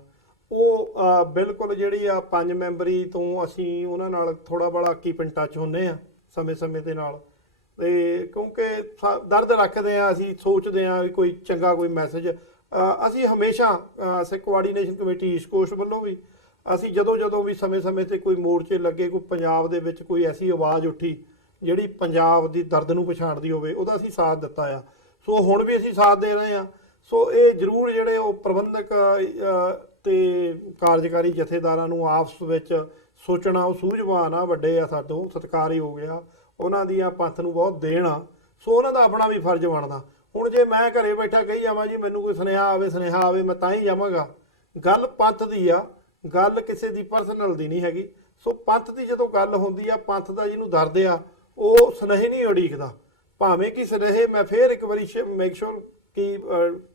ਉਹ ਬਿਲਕੁਲ ਜਿਹੜੀ ਆ 5 ਮੈਂਬਰੀ ਤੋਂ ਅਸੀਂ ਉਹਨਾਂ ਨਾਲ ਥੋੜਾ ਬੜਾ ਕੀਪ ਇਨ ਟੱਚ ਹੁੰਦੇ ਆ ਸਮੇਂ-ਸਮੇਂ ਦੇ ਨਾਲ, ਤੇ ਕਿਉਂਕਿ ਦਰਦ ਰੱਖਦੇ ਆ, ਅਸੀਂ ਸੋਚਦੇ ਆ ਵੀ ਕੋਈ ਚੰਗਾ ਕੋਈ ਮੈਸੇਜ ਅਸੀਂ ਹਮੇਸ਼ਾ ਸਿੱਖ ਕੋਆਰਡੀਨੇਸ਼ਨ ਕਮੇਟੀ ਈਸਟ ਕੋਸਟ ਵੱਲੋਂ ਵੀ ਅਸੀਂ ਜਦੋਂ ਵੀ ਸਮੇਂ-ਸਮੇਂ ਤੇ ਕੋਈ ਮੋਰਚੇ ਲੱਗੇ, ਕੋਈ ਪੰਜਾਬ ਦੇ ਵਿੱਚ ਕੋਈ ਐਸੀ ਆਵਾਜ਼ ਉੱਠੀ ਜਿਹੜੀ ਪੰਜਾਬ ਦੀ ਦਰਦ ਨੂੰ ਪਛਾਣਦੀ ਹੋਵੇ, ਉਹਦਾ ਅਸੀਂ ਸਾਥ ਦਿੱਤਾ ਆ। ਸੋ ਹੁਣ ਵੀ ਅਸੀਂ ਸਾਥ ਦੇ ਰਹੇ ਆ। ਸੋ ਇਹ ਜ਼ਰੂਰ ਜਿਹੜੇ ਉਹ ਪ੍ਰਬੰਧਕ ਤੇ ਕਾਰਜਕਾਰੀ ਜਥੇਦਾਰਾਂ ਨੂੰ ਆਪਸ ਵਿੱਚ ਸੋਚਣਾ, ਉਹ ਸੂਝਵਾਨ ਆ, ਵੱਡੇ ਆ, ਸਾਡੋਂ ਸਤਿਕਾਰ ਹੀ ਹੋ ਗਿਆ, ਉਹਨਾਂ ਦੀਆਂ ਪੰਥ ਨੂੰ ਬਹੁਤ ਦੇਣ ਆ। ਸੋ ਉਹਨਾਂ ਦਾ ਆਪਣਾ ਵੀ ਫਰਜ਼ ਬਣਦਾ। ਹੁਣ ਜੇ ਮੈਂ ਘਰੇ ਬੈਠਾ ਕਹੀ ਜਾਵਾਂ ਜੀ ਮੈਨੂੰ ਕੋਈ ਸੁਨੇਹਾ ਆਵੇ ਮੈਂ ਤਾਂ ਹੀ ਜਾਵਾਂਗਾ, ਗੱਲ ਪੰਥ ਦੀ ਆ, ਗੱਲ ਕਿਸੇ ਦੀ ਪਰਸਨਲ ਦੀ ਨਹੀਂ ਹੈਗੀ। ਸੋ ਪੰਥ ਦੀ ਜਦੋਂ ਗੱਲ ਹੁੰਦੀ ਆ, ਪੰਥ ਦਾ ਜਿਹਨੂੰ ਦਰਦ ਆ, ਉਹ ਸੁਨੇਹੇ ਨਹੀਂ ਉਡੀਕਦਾ, ਭਾਵੇਂ ਕਿ ਸੁਨੇਹੇ, ਮੈਂ ਫੇਰ ਇੱਕ ਵਾਰੀ ਮੇਕ ਸ਼ੋਰ ਕਿ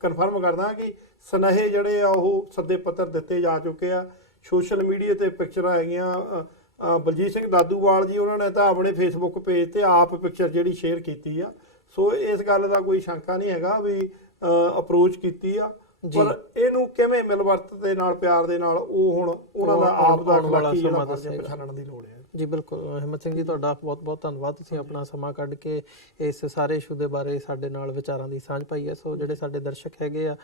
ਕਨਫਰਮ ਕਰਦਾ ਕਿ ਸੁਨੇਹੇ ਜਿਹੜੇ ਆ ਉਹ ਸੱਦੇ ਪੱਤਰ ਦਿੱਤੇ ਜਾ ਚੁੱਕੇ ਆ। ਸੋਸ਼ਲ ਮੀਡੀਆ ਤੇ ਪਿਕਚਰਾਂ ਹੈਗੀਆਂ, ਬਲਜੀਤ ਸਿੰਘ ਦਾਦੂਵਾਲ ਜੀ ਉਹਨਾਂ ਨੇ ਤਾਂ ਆਪਣੇ ਫੇਸਬੁੱਕ ਪੇਜ ਤੇ ਆਪ ਪਿਕਚਰ ਜਿਹੜੀ ਸ਼ੇਅਰ ਕੀਤੀ ਆ। ਸੋ ਇਸ ਗੱਲ ਦਾ ਕੋਈ ਸ਼ੰਕਾ ਨਹੀਂ ਹੈਗਾ ਵੀ ਅਪਰੋਚ ਕੀਤੀ ਆ, ਪਰ ਇਹਨੂੰ ਕਿਵੇਂ ਮਿਲਵਰਤ ਦੇ ਨਾਲ, ਪਿਆਰ ਦੇ ਨਾਲ, ਉਹ ਹੁਣ ਉਹਨਾਂ ਦਾ ਆਪ ਦਾ ਅਖਲਾਕੀ ਜਿਹੜਾ ਪਛਾਣਨ ਦੀ ਲੋੜ ਹੈ। ਜੀ ਬਿਲਕੁਲ, ਹਿੰਮਤ ਸਿੰਘ ਜੀ ਤੁਹਾਡਾ ਬਹੁਤ ਬਹੁਤ ਧੰਨਵਾਦ, ਤੁਸੀਂ ਆਪਣਾ ਸਮਾਂ ਕੱਢ ਕੇ ਇਸ ਸਾਰੇ ਇਸ਼ੂ ਦੇ ਬਾਰੇ ਸਾਡੇ ਨਾਲ ਵਿਚਾਰਾਂ ਦੀ ਸਾਂਝ ਪਾਈ ਹੈ। ਸੋ ਜਿਹੜੇ ਸਾਡੇ ਦਰਸ਼ਕ ਹੈਗੇ ਆ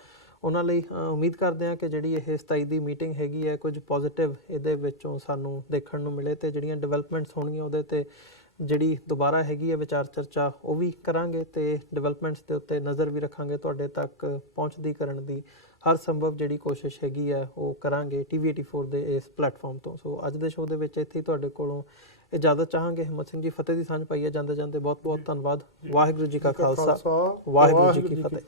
ਉਹਨਾਂ ਲਈ ਉਮੀਦ ਕਰਦੇ ਹਾਂ ਕਿ ਜਿਹੜੀ ਇਹ 27 ਦੀ ਮੀਟਿੰਗ ਹੈਗੀ ਹੈ, ਕੁਝ ਪੋਜ਼ਿਟਿਵ ਇਹਦੇ ਵਿੱਚੋਂ ਸਾਨੂੰ ਦੇਖਣ ਨੂੰ ਮਿਲੇ, ਤੇ ਜਿਹੜੀਆਂ ਡਿਵੈਲਪਮੈਂਟਸ ਹੋਣਗੀਆਂ ਉਹਦੇ ਤੇ ਜਿਹੜੀ ਦੁਬਾਰਾ ਹੈਗੀ ਹੈ ਵਿਚਾਰ ਚਰਚਾ ਉਹ ਵੀ ਕਰਾਂਗੇ, ਤੇ ਡਿਵੈਲਪਮੈਂਟਸ ਦੇ ਉੱਤੇ ਨਜ਼ਰ ਵੀ ਰੱਖਾਂਗੇ, ਤੁਹਾਡੇ ਤੱਕ ਪਹੁੰਚਦੀ ਕਰਨ ਦੀ ਹਰ ਸੰਭਵ ਜਿਹੜੀ ਕੋਸ਼ਿਸ਼ ਹੈਗੀ ਹੈ ਉਹ ਕਰਾਂਗੇ TV84 ਦੇ ਇਸ ਪਲੇਟਫਾਰਮ ਤੋਂ। ਸੋ ਅੱਜ ਦੇ ਸ਼ੋਅ ਦੇ ਵਿੱਚ ਇੱਥੇ ਹੀ ਤੁਹਾਡੇ ਕੋਲੋਂ ਇਜਾਜ਼ਤ ਚਾਹਾਂਗੇ। ਹਿੰਮਤ ਸਿੰਘ ਜੀ, ਫਤਿਹ ਦੀ ਸਾਂਝ ਪਾਈ ਹੈ ਜਾਂਦੇ ਜਾਂਦੇ, ਬਹੁਤ ਬਹੁਤ ਧੰਨਵਾਦ। ਵਾਹਿਗੁਰੂ ਜੀ ਕਾ ਖਾਲਸਾ, ਵਾਹਿਗੁਰੂ ਜੀ ਕੀ ਫਤਿਹ।